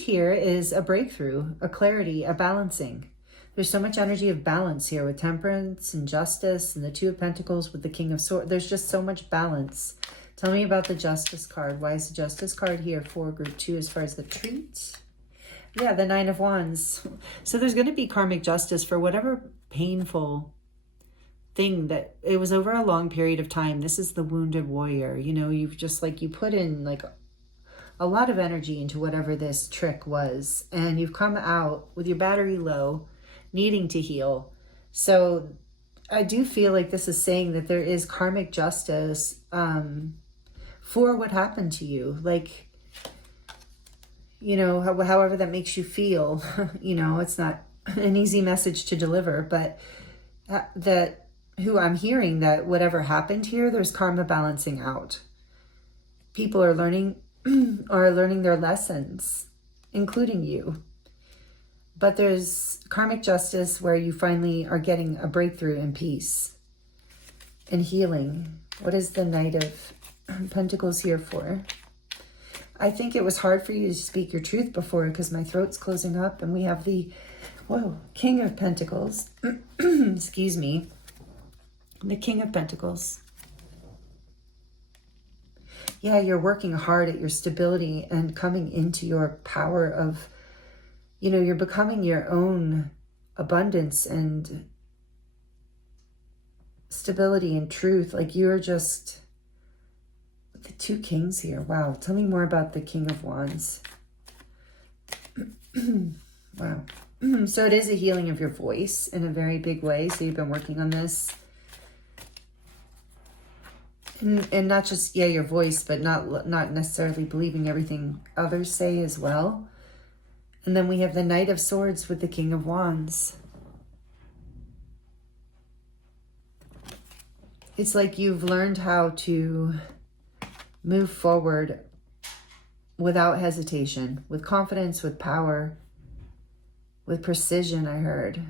here is a breakthrough, a clarity, a balancing. There's so much energy of balance here with Temperance and Justice and the Two of Pentacles with the King of Swords. There's just so much balance. Tell me about the Justice card. Why is the Justice card here for group 2 as far as the treat? Yeah, the Nine of Wands. So there's going to be karmic justice for whatever painful thing that it was over a long period of time. This is the wounded warrior. You know, you've just like, you put in like a lot of energy into whatever this trick was, and you've come out with your battery low, needing to heal. So I do feel like this is saying that there is karmic justice for what happened to you. Like, you know, however that makes you feel. You know, it's not an easy message to deliver, but that who I'm hearing that whatever happened here, there's karma balancing out. People are learning their lessons, including you. But there's karmic justice where you finally are getting a breakthrough in peace and healing. What is the Knight of Pentacles here for? I think it was hard for you to speak your truth before because my throat's closing up, and we have the, King of Pentacles. Excuse me. The King of Pentacles. Yeah, you're working hard at your stability and coming into your power of, you know, you're becoming your own abundance and stability and truth. Like you're just the two kings here. Wow. Tell me more about the King of Wands. Wow. So it is a healing of your voice in a very big way. So you've been working on this. And not just, yeah, your voice, but not necessarily believing everything others say as well. And then we have the Knight of Swords with the King of Wands. It's like you've learned how to move forward without hesitation, with confidence, with power, with precision, I heard.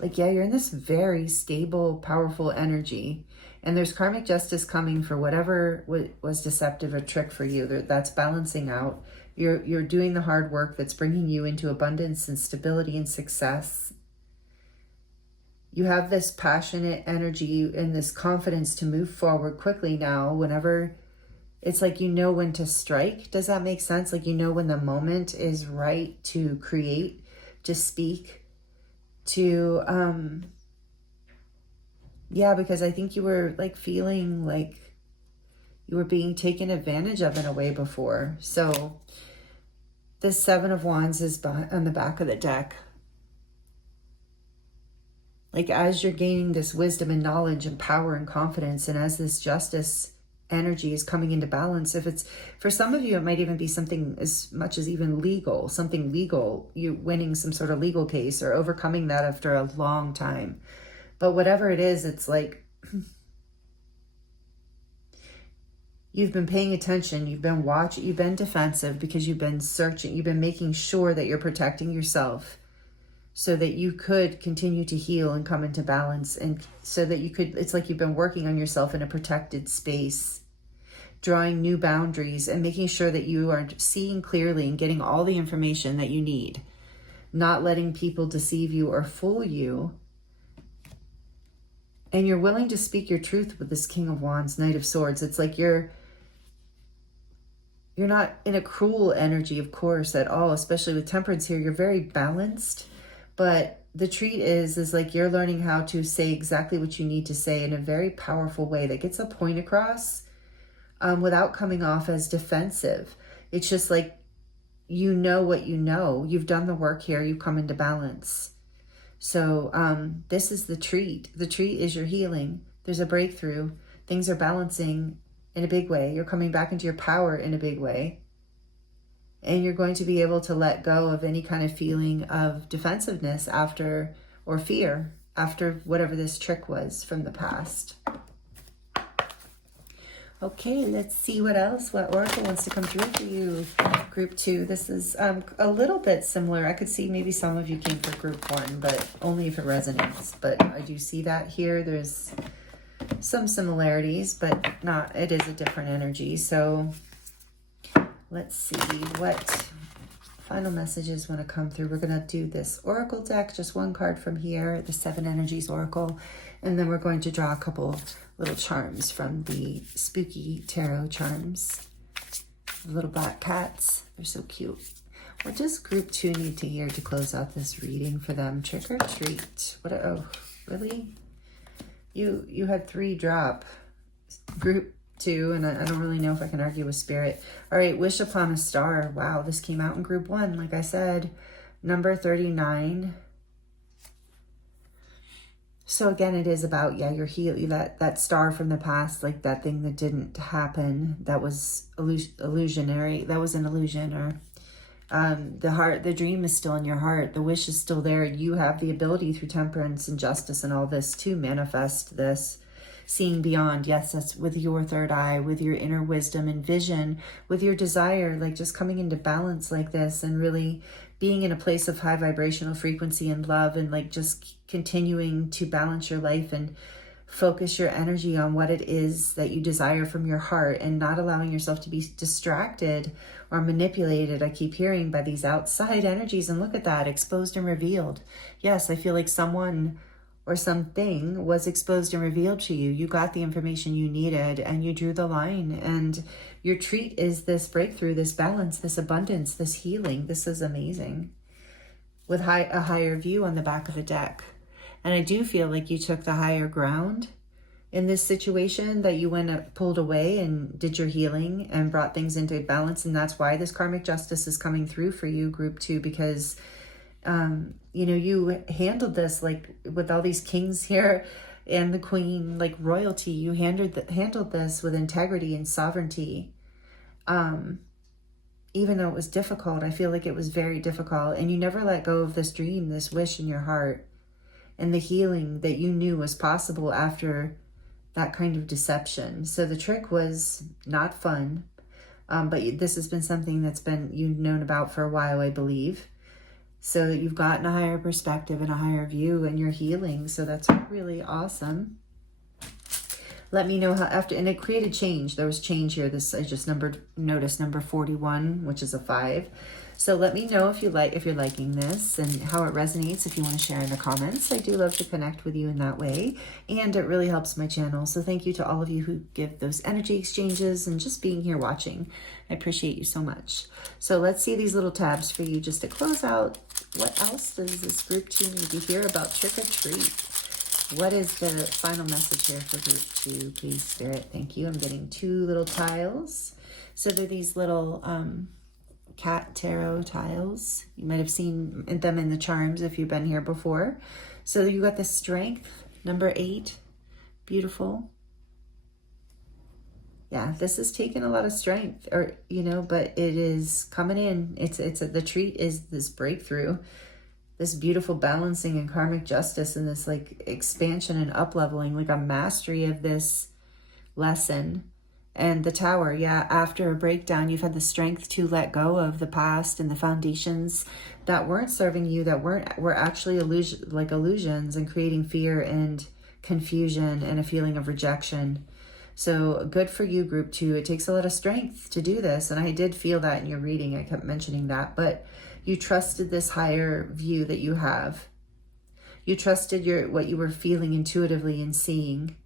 Like, yeah, you're in this very stable, powerful energy. And there's karmic justice coming for whatever was deceptive or trick for you. That's balancing out. You're doing the hard work that's bringing you into abundance and stability and success. You have this passionate energy and this confidence to move forward quickly now whenever it's like you know when to strike. Does that make sense? Like you know when the moment is right to create, to speak, to... Yeah, because I think you were like feeling like you were being taken advantage of in a way before. So the Seven of Wands is on the back of the deck. Like as you're gaining this wisdom and knowledge and power and confidence, and as this justice energy is coming into balance, if it's for some of you, it might even be something as much as even legal, something legal, you winning some sort of legal case or overcoming that after a long time. But whatever it is, it's like you've been paying attention, you've been watching, you've been defensive because you've been searching, you've been making sure that you're protecting yourself so that you could continue to heal and come into balance, and so that you could, it's like you've been working on yourself in a protected space, drawing new boundaries and making sure that you are seeing clearly and getting all the information that you need, not letting people deceive you or fool you. And you're willing to speak your truth with this King of Wands, Knight of Swords. It's like you're not in a cruel energy, of course, at all, especially with Temperance here. You're very balanced, But the treat is like you're learning how to say exactly what you need to say in a very powerful way that gets a point across without coming off as defensive. It's just like, you know what you know. You've done the work here. You've come into balance. So this is the treat. The treat is your healing. There's a breakthrough. Things are balancing in a big way. You're coming back into your power in a big way. And you're going to be able to let go of any kind of feeling of defensiveness after, or fear after whatever this trick was from the past. Okay, let's see what else, what oracle wants to come through for you, group 2. This is a little bit similar. I could see maybe some of you came for group 1, but only if it resonates. But I do see that here. There's some similarities, but not, it is a different energy. So let's see what final messages want to come through. We're going to do this oracle deck, just one card from here, the 7 Energies Oracle, and then we're going to draw a couple little charms from the spooky tarot charms. The little black cats, they're so cute. What does group 2 need to hear to close out this reading for them? Trick or treat? What? Oh, really? You had 3 drop. Group 2, and I don't really know if I can argue with spirit. All right, wish upon a star. Wow, this came out in group 1, like I said, number 39. So again, it is about, yeah, your healing, that star from the past, like that thing that didn't happen, that was illusionary, that was an illusion, or the dream is still in your heart, the wish is still there. You have the ability through temperance and justice and all this to manifest this, seeing beyond. Yes, that's with your third eye, with your inner wisdom and vision, with your desire, like just coming into balance like this and really being in a place of high vibrational frequency and love, and like just continuing to balance your life and focus your energy on what it is that you desire from your heart, and not allowing yourself to be distracted or manipulated, I keep hearing, by these outside energies. And look at that, exposed and revealed. Yes, I feel like someone or something was exposed and revealed to you. You got the information you needed and you drew the line. And your treat is this breakthrough, this balance, this abundance, this healing. This is amazing. With a higher view on the back of the deck. And I do feel like you took the higher ground in this situation, that you pulled away and did your healing and brought things into balance. And that's why this karmic justice is coming through for you, group 2, because you know, you handled this like with all these kings here and the queen, like royalty. You handled this with integrity and sovereignty. Even though it was difficult, I feel like it was very difficult. And you never let go of this dream, this wish in your heart, and the healing that you knew was possible after that kind of deception. So the trick was not fun, but this has been something that's been you've known about for a while, I believe. So you've gotten a higher perspective and a higher view, and you're healing. So that's really awesome. Let me know how after, and it created change. There was change here. This, I just noticed number 41, which is a 5. So let me know if you're liking this and how it resonates, if you want to share in the comments. I do love to connect with you in that way, and it really helps my channel. So thank you to all of you who give those energy exchanges and just being here watching. I appreciate you so much. So let's see these little tabs for you just to close out. What else does this group 2 need to hear about trick or treat? What is the final message here for group 2, please, Spirit? Thank you. I'm getting 2 little tiles. So they're these little cat tarot tiles. You might have seen them in the charms if you've been here before. So you got the strength, number 8. Beautiful. Yeah, this has taken a lot of strength, or you know, but it is coming in. The treat is this breakthrough, this beautiful balancing and karmic justice, and this like expansion and up-leveling, like a mastery of this lesson. And the Tower, yeah, after a breakdown, you've had the strength to let go of the past and the foundations that weren't serving you, that were actually illusions, and creating fear and confusion and a feeling of rejection. So good for you, group 2. It takes a lot of strength to do this. And I did feel that in your reading. I kept mentioning that. But you trusted this higher view that you have. You trusted what you were feeling intuitively and seeing.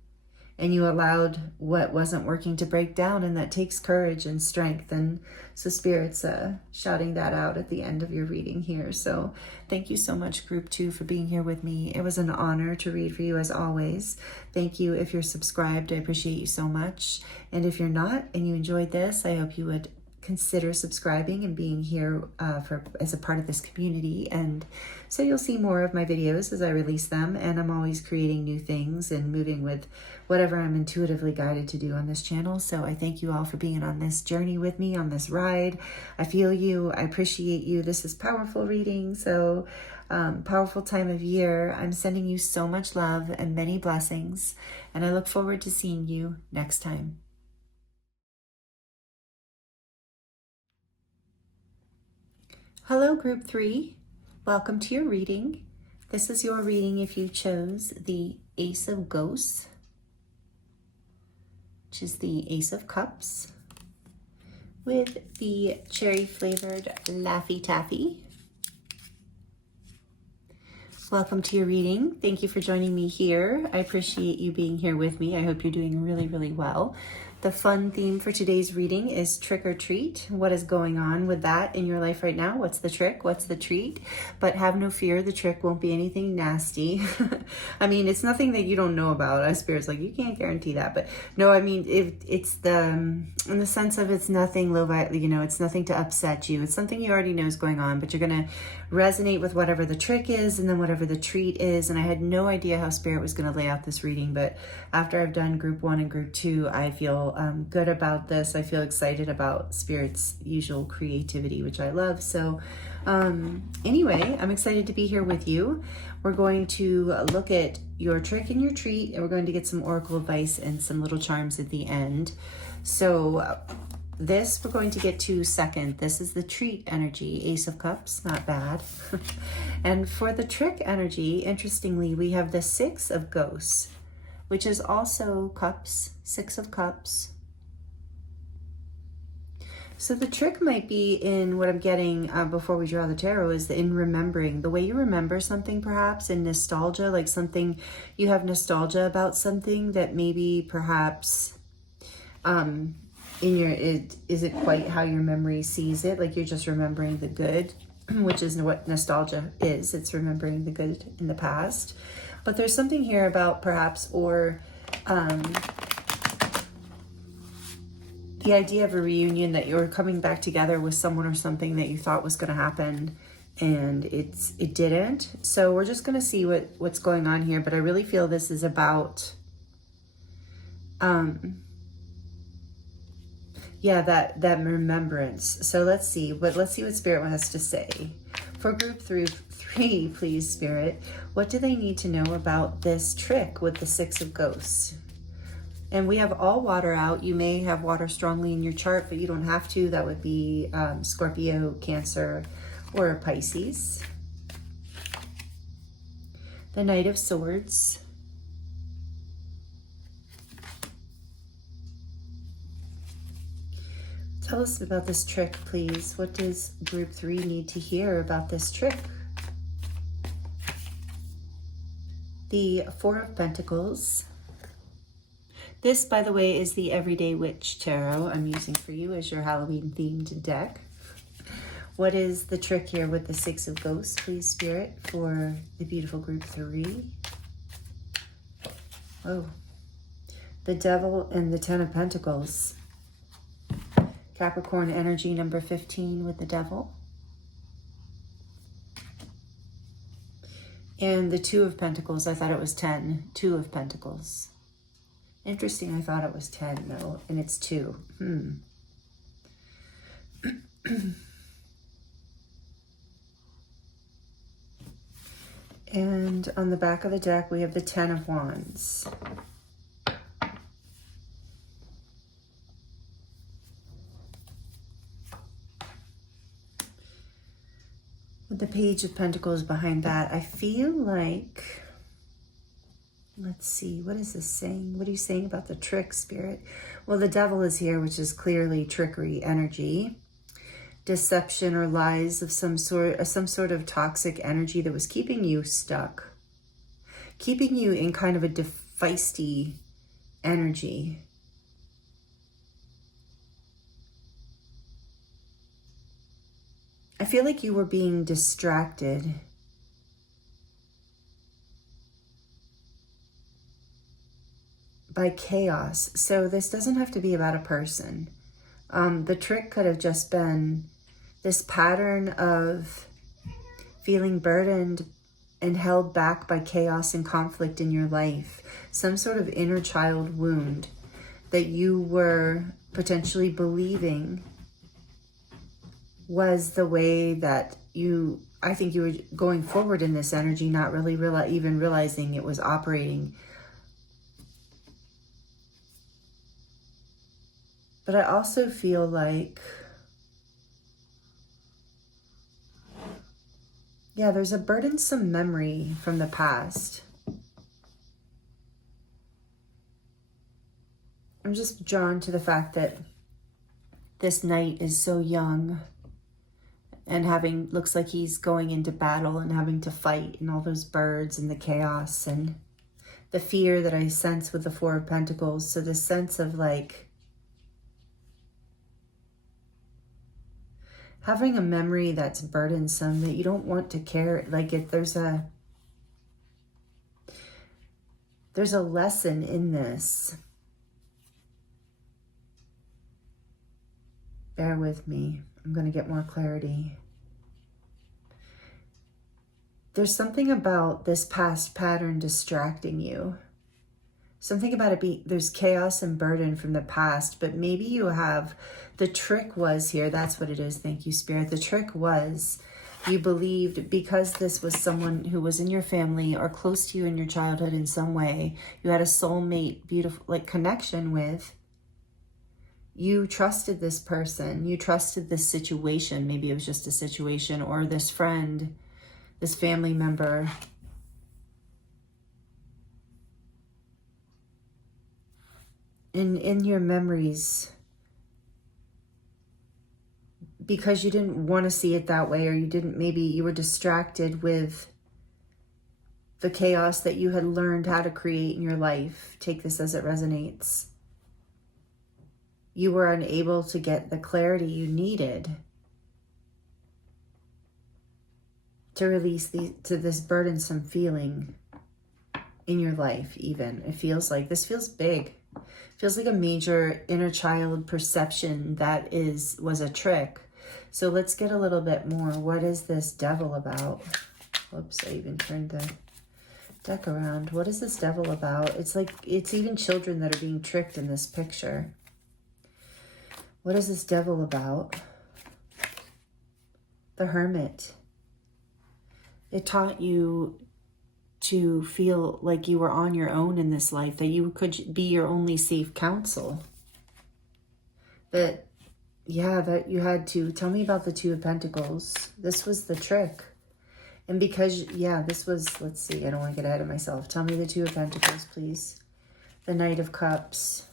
and you allowed what wasn't working to break down, and that takes courage and strength. And so Spirit's shouting that out at the end of your reading here. So thank you so much, Group 2, for being here with me. It was an honor to read for you as always. Thank you if you're subscribed. I appreciate you so much. And if you're not and you enjoyed this, I hope you would consider subscribing and being here as a part of this community, and so you'll see more of my videos as I release them. And I'm always creating new things and moving with whatever I'm intuitively guided to do on this channel. So I thank you all for being on this journey with me, on this ride. I feel you. I appreciate you. This is powerful reading, so powerful time of year. I'm sending you so much love and many blessings, and I look forward to seeing you next time. Hello, Group 3. Welcome to your reading. This is your reading if you chose the Ace of Ghosts, which is the Ace of Cups, with the cherry-flavored Laffy Taffy. Welcome to your reading. Thank you for joining me here. I appreciate you being here with me. I hope you're doing really, really well. The fun theme for today's reading is trick or treat. What is going on with that in your life right now? What's the trick? What's the treat? But have no fear, the trick won't be anything nasty. I mean, it's nothing that you don't know about. Our Spirit's like, you can't guarantee that. But no, I mean, it's in the sense of it's nothing low, it's nothing to upset you. It's something you already know is going on, but you're going to resonate with whatever the trick is and then whatever the treat is. And I had no idea how Spirit was going to lay out this reading, but after I've done Group 1 and Group 2, I feel good about this. I feel excited about Spirit's usual creativity, which I love. So anyway, I'm excited to be here with you. We're going to look at your trick and your treat, and we're going to get some oracle advice and some little charms at the end. So this we're going to get to second. This is the treat energy, Ace of Cups, not bad. And for the trick energy, interestingly, we have the Six of Ghosts, which is also cups, Six of Cups. So the trick might be in what I'm getting before we draw the tarot is in remembering, the way you remember something, perhaps in nostalgia, like something, you have nostalgia about something that maybe perhaps is it quite how your memory sees it? Like you're just remembering the good, which is what nostalgia is. It's remembering the good in the past. But there's something here about perhaps, or the idea of a reunion, that you're coming back together with someone or something that you thought was going to happen and it didn't. So we're just going to see what's going on here. But I really feel this is about, that remembrance. So let's see what Spirit wants to say. For Group 3, please, Spirit, what do they need to know about this trick with the Six of Ghosts? And we have all water out. You may have water strongly in your chart, but you don't have to. That would be Scorpio, Cancer, or Pisces. The Knight of Swords. Tell us about this trick, please. What does Group 3 need to hear about this trick? The Four of Pentacles. This, by the way, is the Everyday Witch Tarot I'm using for you as your Halloween-themed deck. What is the trick here with the Six of Ghosts, please, Spirit, for the beautiful Group 3? Oh, the Devil and the Ten of Pentacles. Capricorn energy, number 15 with the Devil. And the Two of Pentacles, I thought it was 10. Two of Pentacles. Interesting, I thought it was 10 though, and it's 2. And on the back of the deck, we have the Ten of Wands. With the Page of Pentacles behind that, I feel like, let's see, what is this saying? What are you saying about the trick, Spirit? Well, the Devil is here, which is clearly trickery energy, deception or lies of some sort of toxic energy that was keeping you stuck, keeping you in kind of a feisty energy. I feel like you were being distracted by chaos. So this doesn't have to be about a person. The trick could have just been this pattern of feeling burdened and held back by chaos and conflict in your life. Some sort of inner child wound that you were potentially believing was the way that I think you were going forward in this energy, not really even realizing it was operating. But I also feel like, yeah, there's a burdensome memory from the past. I'm just drawn to the fact that this knight is so young and looks like he's going into battle and having to fight, and all those birds and the chaos and the fear that I sense with the Four of Pentacles. So this sense of like having a memory that's burdensome, that you don't want to carry. Like there's a lesson in this. Bear with me. I'm going to get more clarity. There's something about this past pattern distracting you. Something about it there's chaos and burden from the past, but maybe you have, the trick was here, that's what it is, thank you, Spirit. The trick was you believed because this was someone who was in your family or close to you in your childhood in some way, you had a soulmate, beautiful, like connection with, you trusted this person, you trusted this situation, maybe it was just a situation, or this friend, this family member. In your memories, because you didn't want to see it that way, or maybe you were distracted with the chaos that you had learned how to create in your life. Take this as it resonates. You were unable to get the clarity you needed to release to this burdensome feeling in your life. Even it feels like this feels big. Feels like a major inner child perception that was a trick. So let's get a little bit more. What is this devil about? Whoops, I even turned the deck around. What is this devil about? It's like it's even children that are being tricked in this picture. What is this devil about? The Hermit. It taught you to feel like you were on your own in this life, that you could be your only safe counsel. That you had to, tell me about the Two of Pentacles. This was the trick. And because, this was, let's see, I don't want to get ahead of myself. Tell me the Two of Pentacles, please. The Knight of Cups.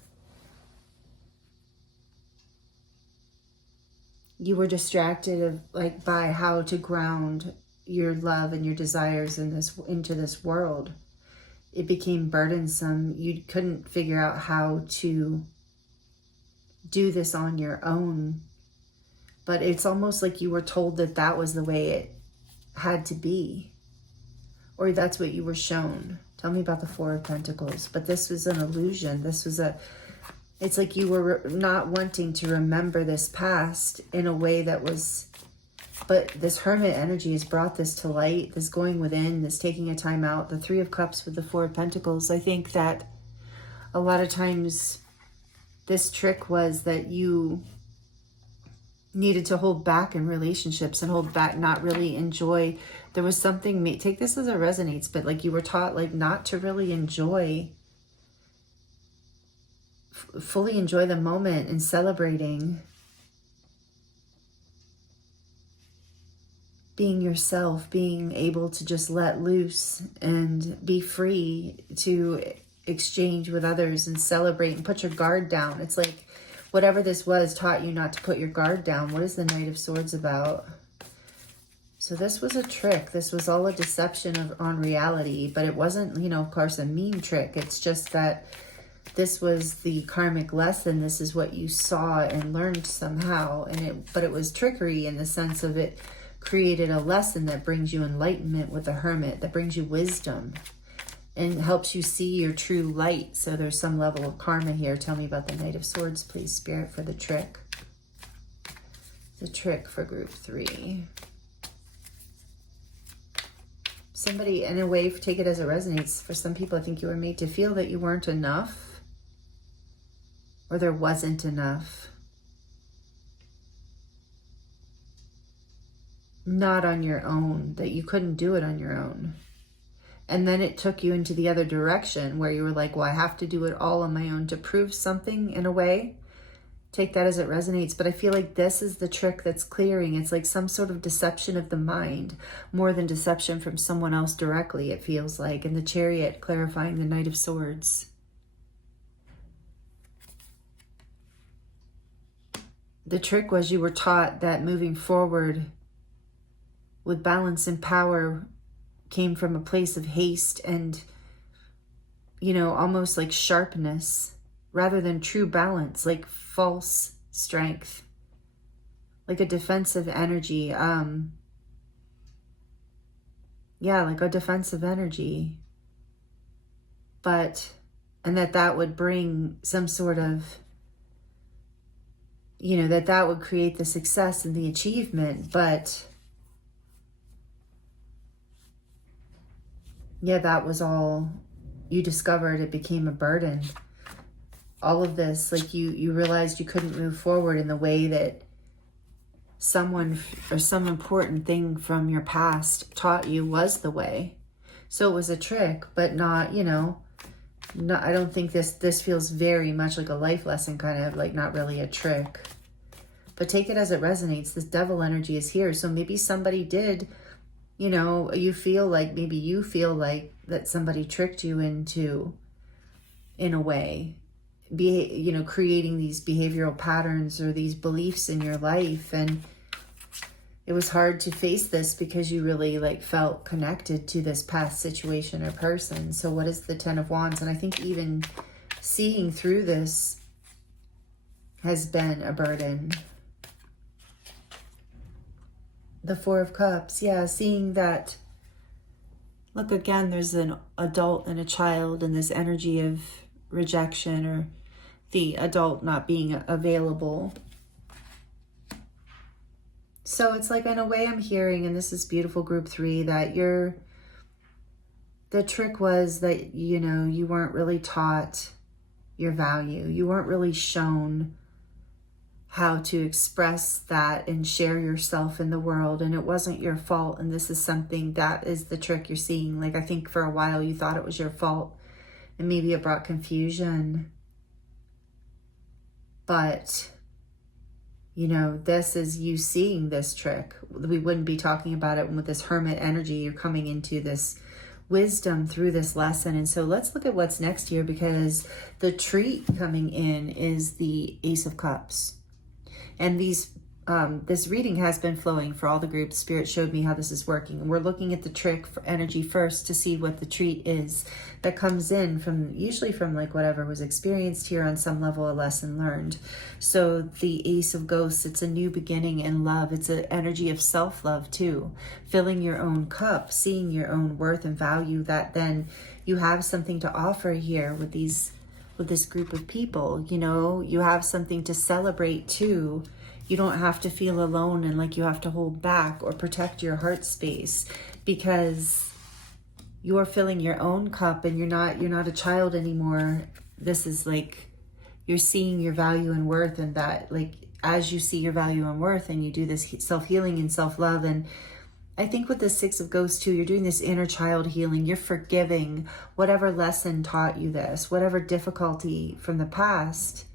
You were distracted by how to ground your love and your desires into this world. It became burdensome. You couldn't figure out how to do this on your own. But it's almost like you were told that was the way it had to be. Or that's what you were shown. Tell me about the Four of Pentacles. But this was an illusion. It's like you were not wanting to remember this past in a way that was, but this Hermit energy has brought this to light, this going within, this taking a time out. The Three of Cups with the Four of Pentacles. I think that a lot of times this trick was that you needed to hold back in relationships and hold back, not really enjoy. There was something, take this as it resonates, but like you were taught not to really fully enjoy the moment and celebrating being yourself, being able to just let loose and be free to exchange with others and celebrate and put your guard down. It's like whatever this was taught you not to put your guard down. What is the Knight of Swords about? So this was a trick. This was all a deception on reality, but it wasn't, of course, a mean trick. It's just that this was the karmic lesson. This is what you saw and learned somehow. But it was trickery in the sense of it created a lesson that brings you enlightenment with the Hermit, that brings you wisdom and helps you see your true light. So there's some level of karma here. Tell me about the Knight of Swords, please, Spirit, for the trick. The trick for group 3. Somebody, in a way, take it as it resonates. For some people, I think you were made to feel that you weren't enough, or there wasn't enough. Not on your own, that you couldn't do it on your own. And then it took you into the other direction where you were like, well, I have to do it all on my own to prove something, in a way. Take that as it resonates. But I feel like this is the trick that's clearing. It's like some sort of deception of the mind, more than deception from someone else directly, it feels like. And the Chariot clarifying the Knight of Swords. The trick was you were taught that moving forward with balance and power came from a place of haste and, you know, almost like sharpness, rather than true balance, like false strength, like a defensive energy. Yeah, like a defensive energy. But, and that would bring some sort of, you know, that would create the success and the achievement. But yeah, that was all you discovered. It became a burden. All of this, like you realized you couldn't move forward in the way that someone or some important thing from your past taught you was the way. So it was a trick, but not, you know, not, I don't think this feels very much like a life lesson, kind of like not really a trick. But take it as it resonates. This devil energy is here. So maybe somebody did, you know, maybe you feel like that somebody tricked you into, in a way, you know, creating these behavioral patterns or these beliefs in your life. And it was hard to face this because you really like felt connected to this past situation or person. So what is the Ten of Wands? And I think even seeing through this has been a burden. The Four of Cups. Yeah, seeing that. Look, again, there's an adult and a child, and this energy of rejection, or the adult not being available. So it's like, in a way, I'm hearing, and this is beautiful, group 3, that the trick was that, you know, you weren't really taught your value. You weren't really shown how to express that and share yourself in the world, and it wasn't your fault. And this is something that is the trick you're seeing. Like, I think for a while you thought it was your fault, and maybe it brought confusion. But, you know, this is you seeing this trick. We wouldn't be talking about it with this Hermit energy. You're coming into this wisdom through this lesson. And so let's look at what's next here, because the treat coming in is the Ace of Cups. And this reading has been flowing for all the groups. Spirit showed me how this is working. We're looking at the trick for energy first to see what the treat is that comes in from, usually from like whatever was experienced here on some level, a lesson learned. So the Ace of Ghosts, it's a new beginning in love. It's an energy of self-love too. Filling your own cup, seeing your own worth and value, that then you have something to offer here with this group of people. You know, you have something to celebrate too. You don't have to feel alone and like you have to hold back or protect your heart space, because you're filling your own cup and you're not a child anymore. This is like, you're seeing your value and worth, and that, like, as you see your value and worth and you do this self-healing and self-love. And I think with the Six of Ghosts too, you're doing this inner child healing. You're forgiving whatever lesson taught you this, whatever difficulty from the past.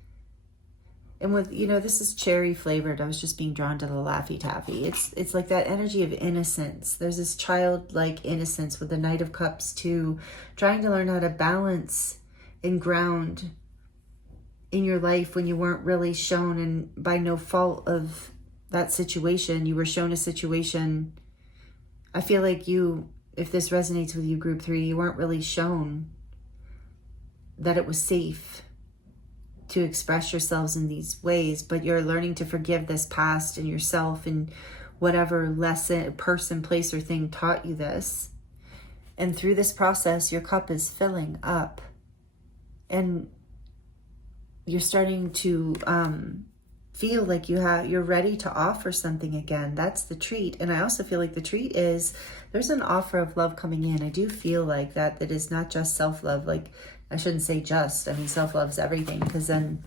And with, you know, this is cherry flavored. I was just being drawn to the Laffy Taffy. It's like that energy of innocence. There's this childlike innocence with the Knight of Cups too, trying to learn how to balance and ground in your life when you weren't really shown, and by no fault of that situation, you were shown a situation. I feel like you, if this resonates with you, group 3, you weren't really shown that it was safe to express yourselves in these ways, but you're learning to forgive this past and yourself and whatever lesson, person, place, or thing taught you this. And through this process, your cup is filling up and you're starting to feel like you're ready to offer something again. That's the treat. And I also feel like the treat is there's an offer of love coming in. I do feel like that it is not just self-love. Like, I shouldn't say just, I mean, self-love is everything, because then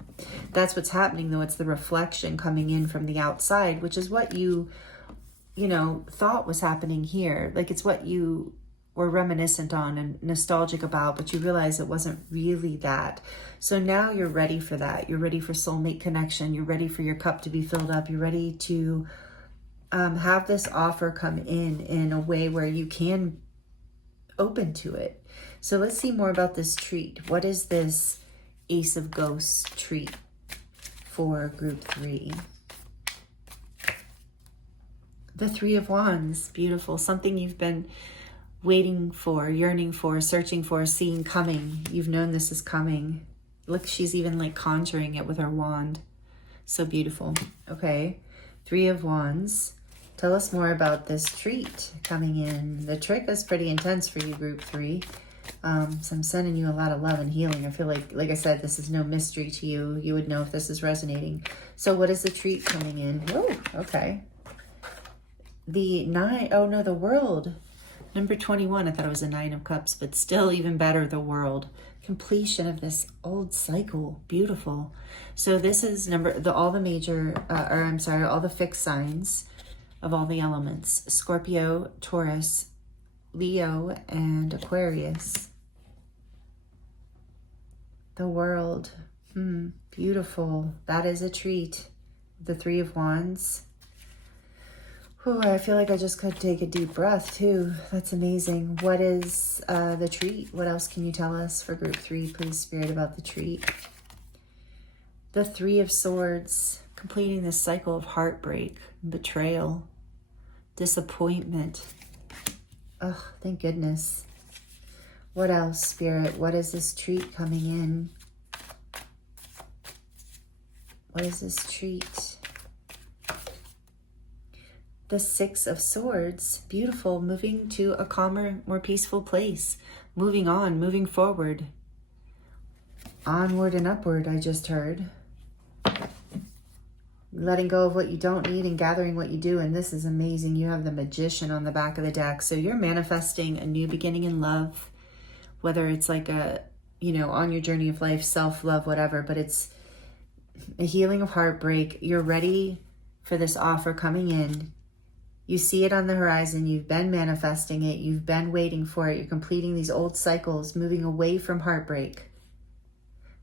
that's what's happening, though. It's the reflection coming in from the outside, which is what you thought was happening here. Like, it's what you were reminiscent on and nostalgic about, but you realize it wasn't really that. So now you're ready for that. You're ready for soulmate connection. You're ready for your cup to be filled up. You're ready to have this offer come in a way where you can open to it. So let's see more about this treat. What is this Ace of Ghosts treat for group 3? The Three of Wands, beautiful. Something you've been waiting for, yearning for, searching for, seeing coming. You've known this is coming. Look, she's even like conjuring it with her wand. So beautiful. Okay, Three of Wands. Tell us more about this treat coming in. The trick is pretty intense for you, group 3. So I'm sending you a lot of love and healing. I feel like I said, this is no mystery to you. You would know if this is resonating. So what is the treat coming in? Whoa, okay. The 9, oh no, the World. Number 21, I thought it was a 9 of Cups, but still even better, the World. Completion of this old cycle. Beautiful. So this is all the major, all the fixed signs of all the elements. Scorpio, Taurus, Leo, and Aquarius. The World. Beautiful. That is a treat. The Three of Wands. Oh, I feel like I just could take a deep breath too. That's amazing. What is the treat? What else can you tell us for group 3, please, Spirit, about the treat? The Three of Swords, completing this cycle of heartbreak, betrayal, disappointment. Oh, thank goodness. What else, Spirit? What is this treat coming in? What is this treat? The Six of Swords, beautiful, moving to a calmer, more peaceful place, moving on, moving forward, onward and upward, I just heard. Letting go of what you don't need and gathering what you do, and this is amazing. You have the Magician on the back of the deck, so you're manifesting a new beginning in love, whether it's like on your journey of life, self-love, whatever, but it's a healing of heartbreak. You're ready for this offer coming in. You see it on the horizon. You've been manifesting it. You've been waiting for it. You're completing these old cycles, moving away from heartbreak,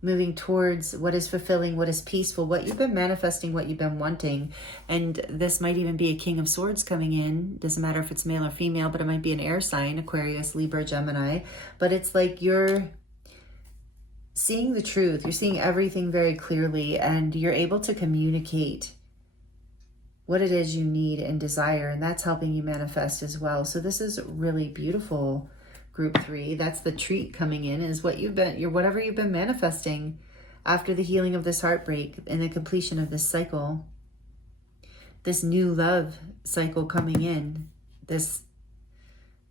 moving towards what is fulfilling, what is peaceful, what you've been manifesting, what you've been wanting. And this might even be a King of Swords coming in. Doesn't matter if it's male or female, but it might be an air sign, Aquarius, Libra, Gemini. But it's like you're seeing the truth. You're seeing everything very clearly, and you're able to communicate what it is you need and desire, and that's helping you manifest as well. So this is really beautiful, group 3. That's the treat coming in, is whatever you've been manifesting after the healing of this heartbreak and the completion of this cycle, this new love cycle coming in. This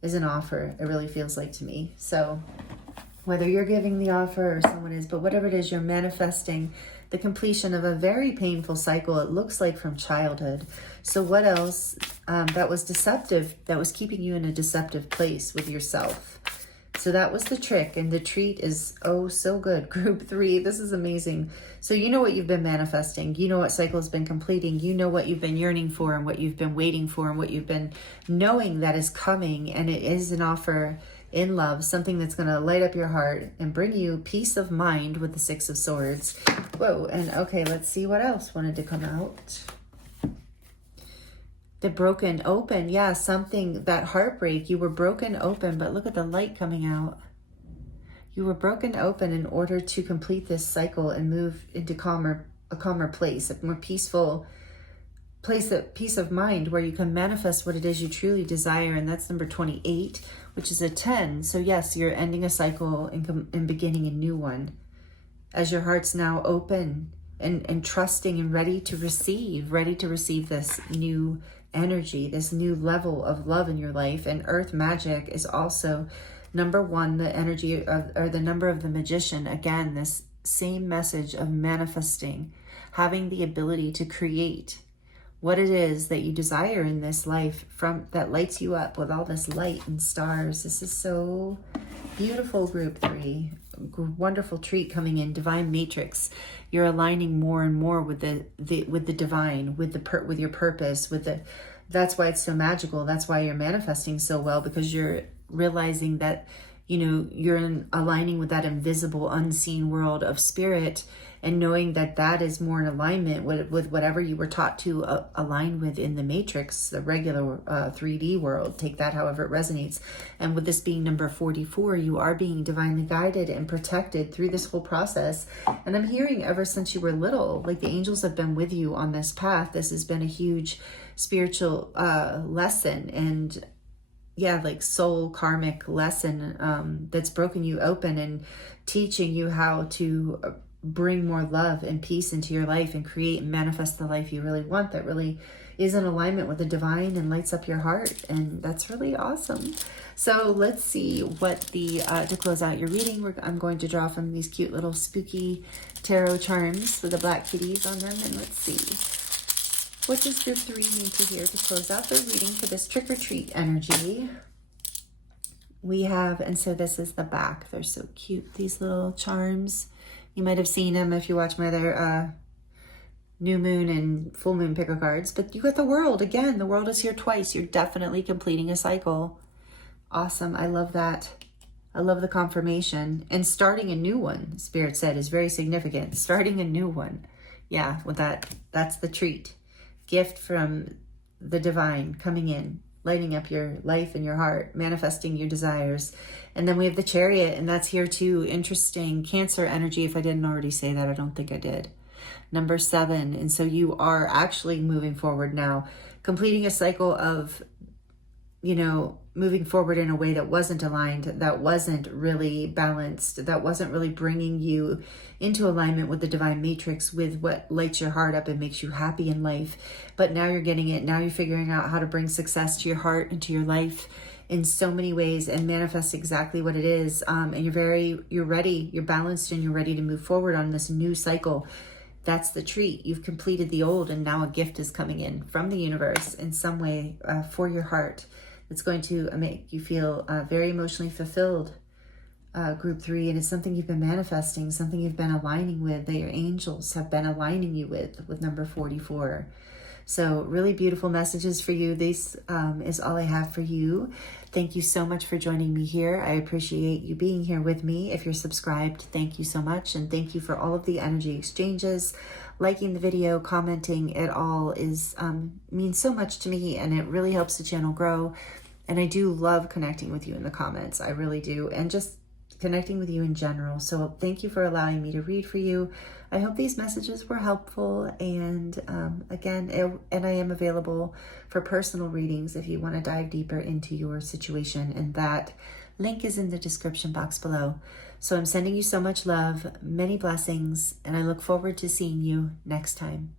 is an offer, it really feels like to me. So whether you're giving the offer or someone is, but whatever it is, you're manifesting the completion of a very painful cycle, it looks like, from childhood. So what else that was deceptive, that was keeping you in a deceptive place with yourself? So that was the trick, and the treat is oh so good. Group 3, this is amazing. So you know what you've been manifesting. You know what cycle has been completing. You know what you've been yearning for and what you've been waiting for and what you've been knowing that is coming, and it is an offer in love, something that's going to light up your heart and bring you peace of mind with the Six of Swords. Whoa, and okay, let's see what else wanted to come out. The broken open, yeah, something, that heartbreak, you were broken open, but look at the light coming out. You were broken open in order to complete this cycle and move into a calmer place, a more peaceful place of peace of mind where you can manifest what it is you truly desire. And that's number 28, which is a 10. So yes, you're ending a cycle and beginning a new one, as your heart's now open and trusting and ready to receive this new energy, this new level of love in your life. And earth magic is also number 1, the energy of, or the number of the magician. Again, this same message of manifesting, having the ability to create what it is that you desire in this life, from that lights you up with all this light and stars. This is so beautiful, group 3. Wonderful treat coming in, divine matrix. You're aligning more and more with the divine, with your purpose, that's why it's so magical. That's why you're manifesting so well, because you're realizing that, you know, you're aligning with that invisible, unseen world of spirit, and knowing that that is more in alignment with whatever you were taught to align with in the matrix, the regular 3D world. Take that however it resonates. And with this being number 44, you are being divinely guided and protected through this whole process. And I'm hearing ever since you were little, like the angels have been with you on this path. This has been a huge spiritual lesson, and yeah, like soul karmic lesson that's broken you open and teaching you how to bring more love and peace into your life and create and manifest the life you really want, that really is in alignment with the divine and lights up your heart. And that's really awesome. So let's see what to close out your reading, I'm going to draw from these cute little spooky tarot charms with the black kitties on them. And let's see, what does group 3 need to hear to close out the reading for this trick-or-treat energy? We have, and so this is the back. They're so cute, these little charms. You might have seen them if you watch my other new moon and full moon pick-a cards. But you got the world. Again, the world is here twice. You're definitely completing a cycle. Awesome. I love that. I love the confirmation. And starting a new one, Spirit said, is very significant. Starting a new one. Yeah, with that's the treat. Gift from the divine coming in, lighting up your life and your heart, manifesting your desires. And then we have the Chariot, and that's here too. Interesting Cancer energy. If I didn't already say that, I don't think I did. Number 7. And so you are actually moving forward now, completing a cycle of, you know, moving forward in a way that wasn't aligned, that wasn't really balanced, that wasn't really bringing you into alignment with the divine matrix, with what lights your heart up and makes you happy in life. But now you're getting it. Now you're figuring out how to bring success to your heart and to your life in so many ways and manifest exactly what it is. And you're ready, you're balanced, and you're ready to move forward on this new cycle. That's the treat. You've completed the old, and now a gift is coming in from the universe in some way for your heart. It's going to make you feel very emotionally fulfilled, group 3. And it's something you've been manifesting, something you've been aligning with, that your angels have been aligning you with number 44. So really beautiful messages for you. This is all I have for you. Thank you so much for joining me here. I appreciate you being here with me. If you're subscribed, thank you so much. And thank you for all of the energy exchanges. Liking the video, commenting, it all is means so much to me, and it really helps the channel grow. And I do love connecting with you in the comments. I really do. And just connecting with you in general. So thank you for allowing me to read for you. I hope these messages were helpful. And again, I am available for personal readings if you want to dive deeper into your situation. And that link is in the description box below. So I'm sending you so much love, many blessings, and I look forward to seeing you next time.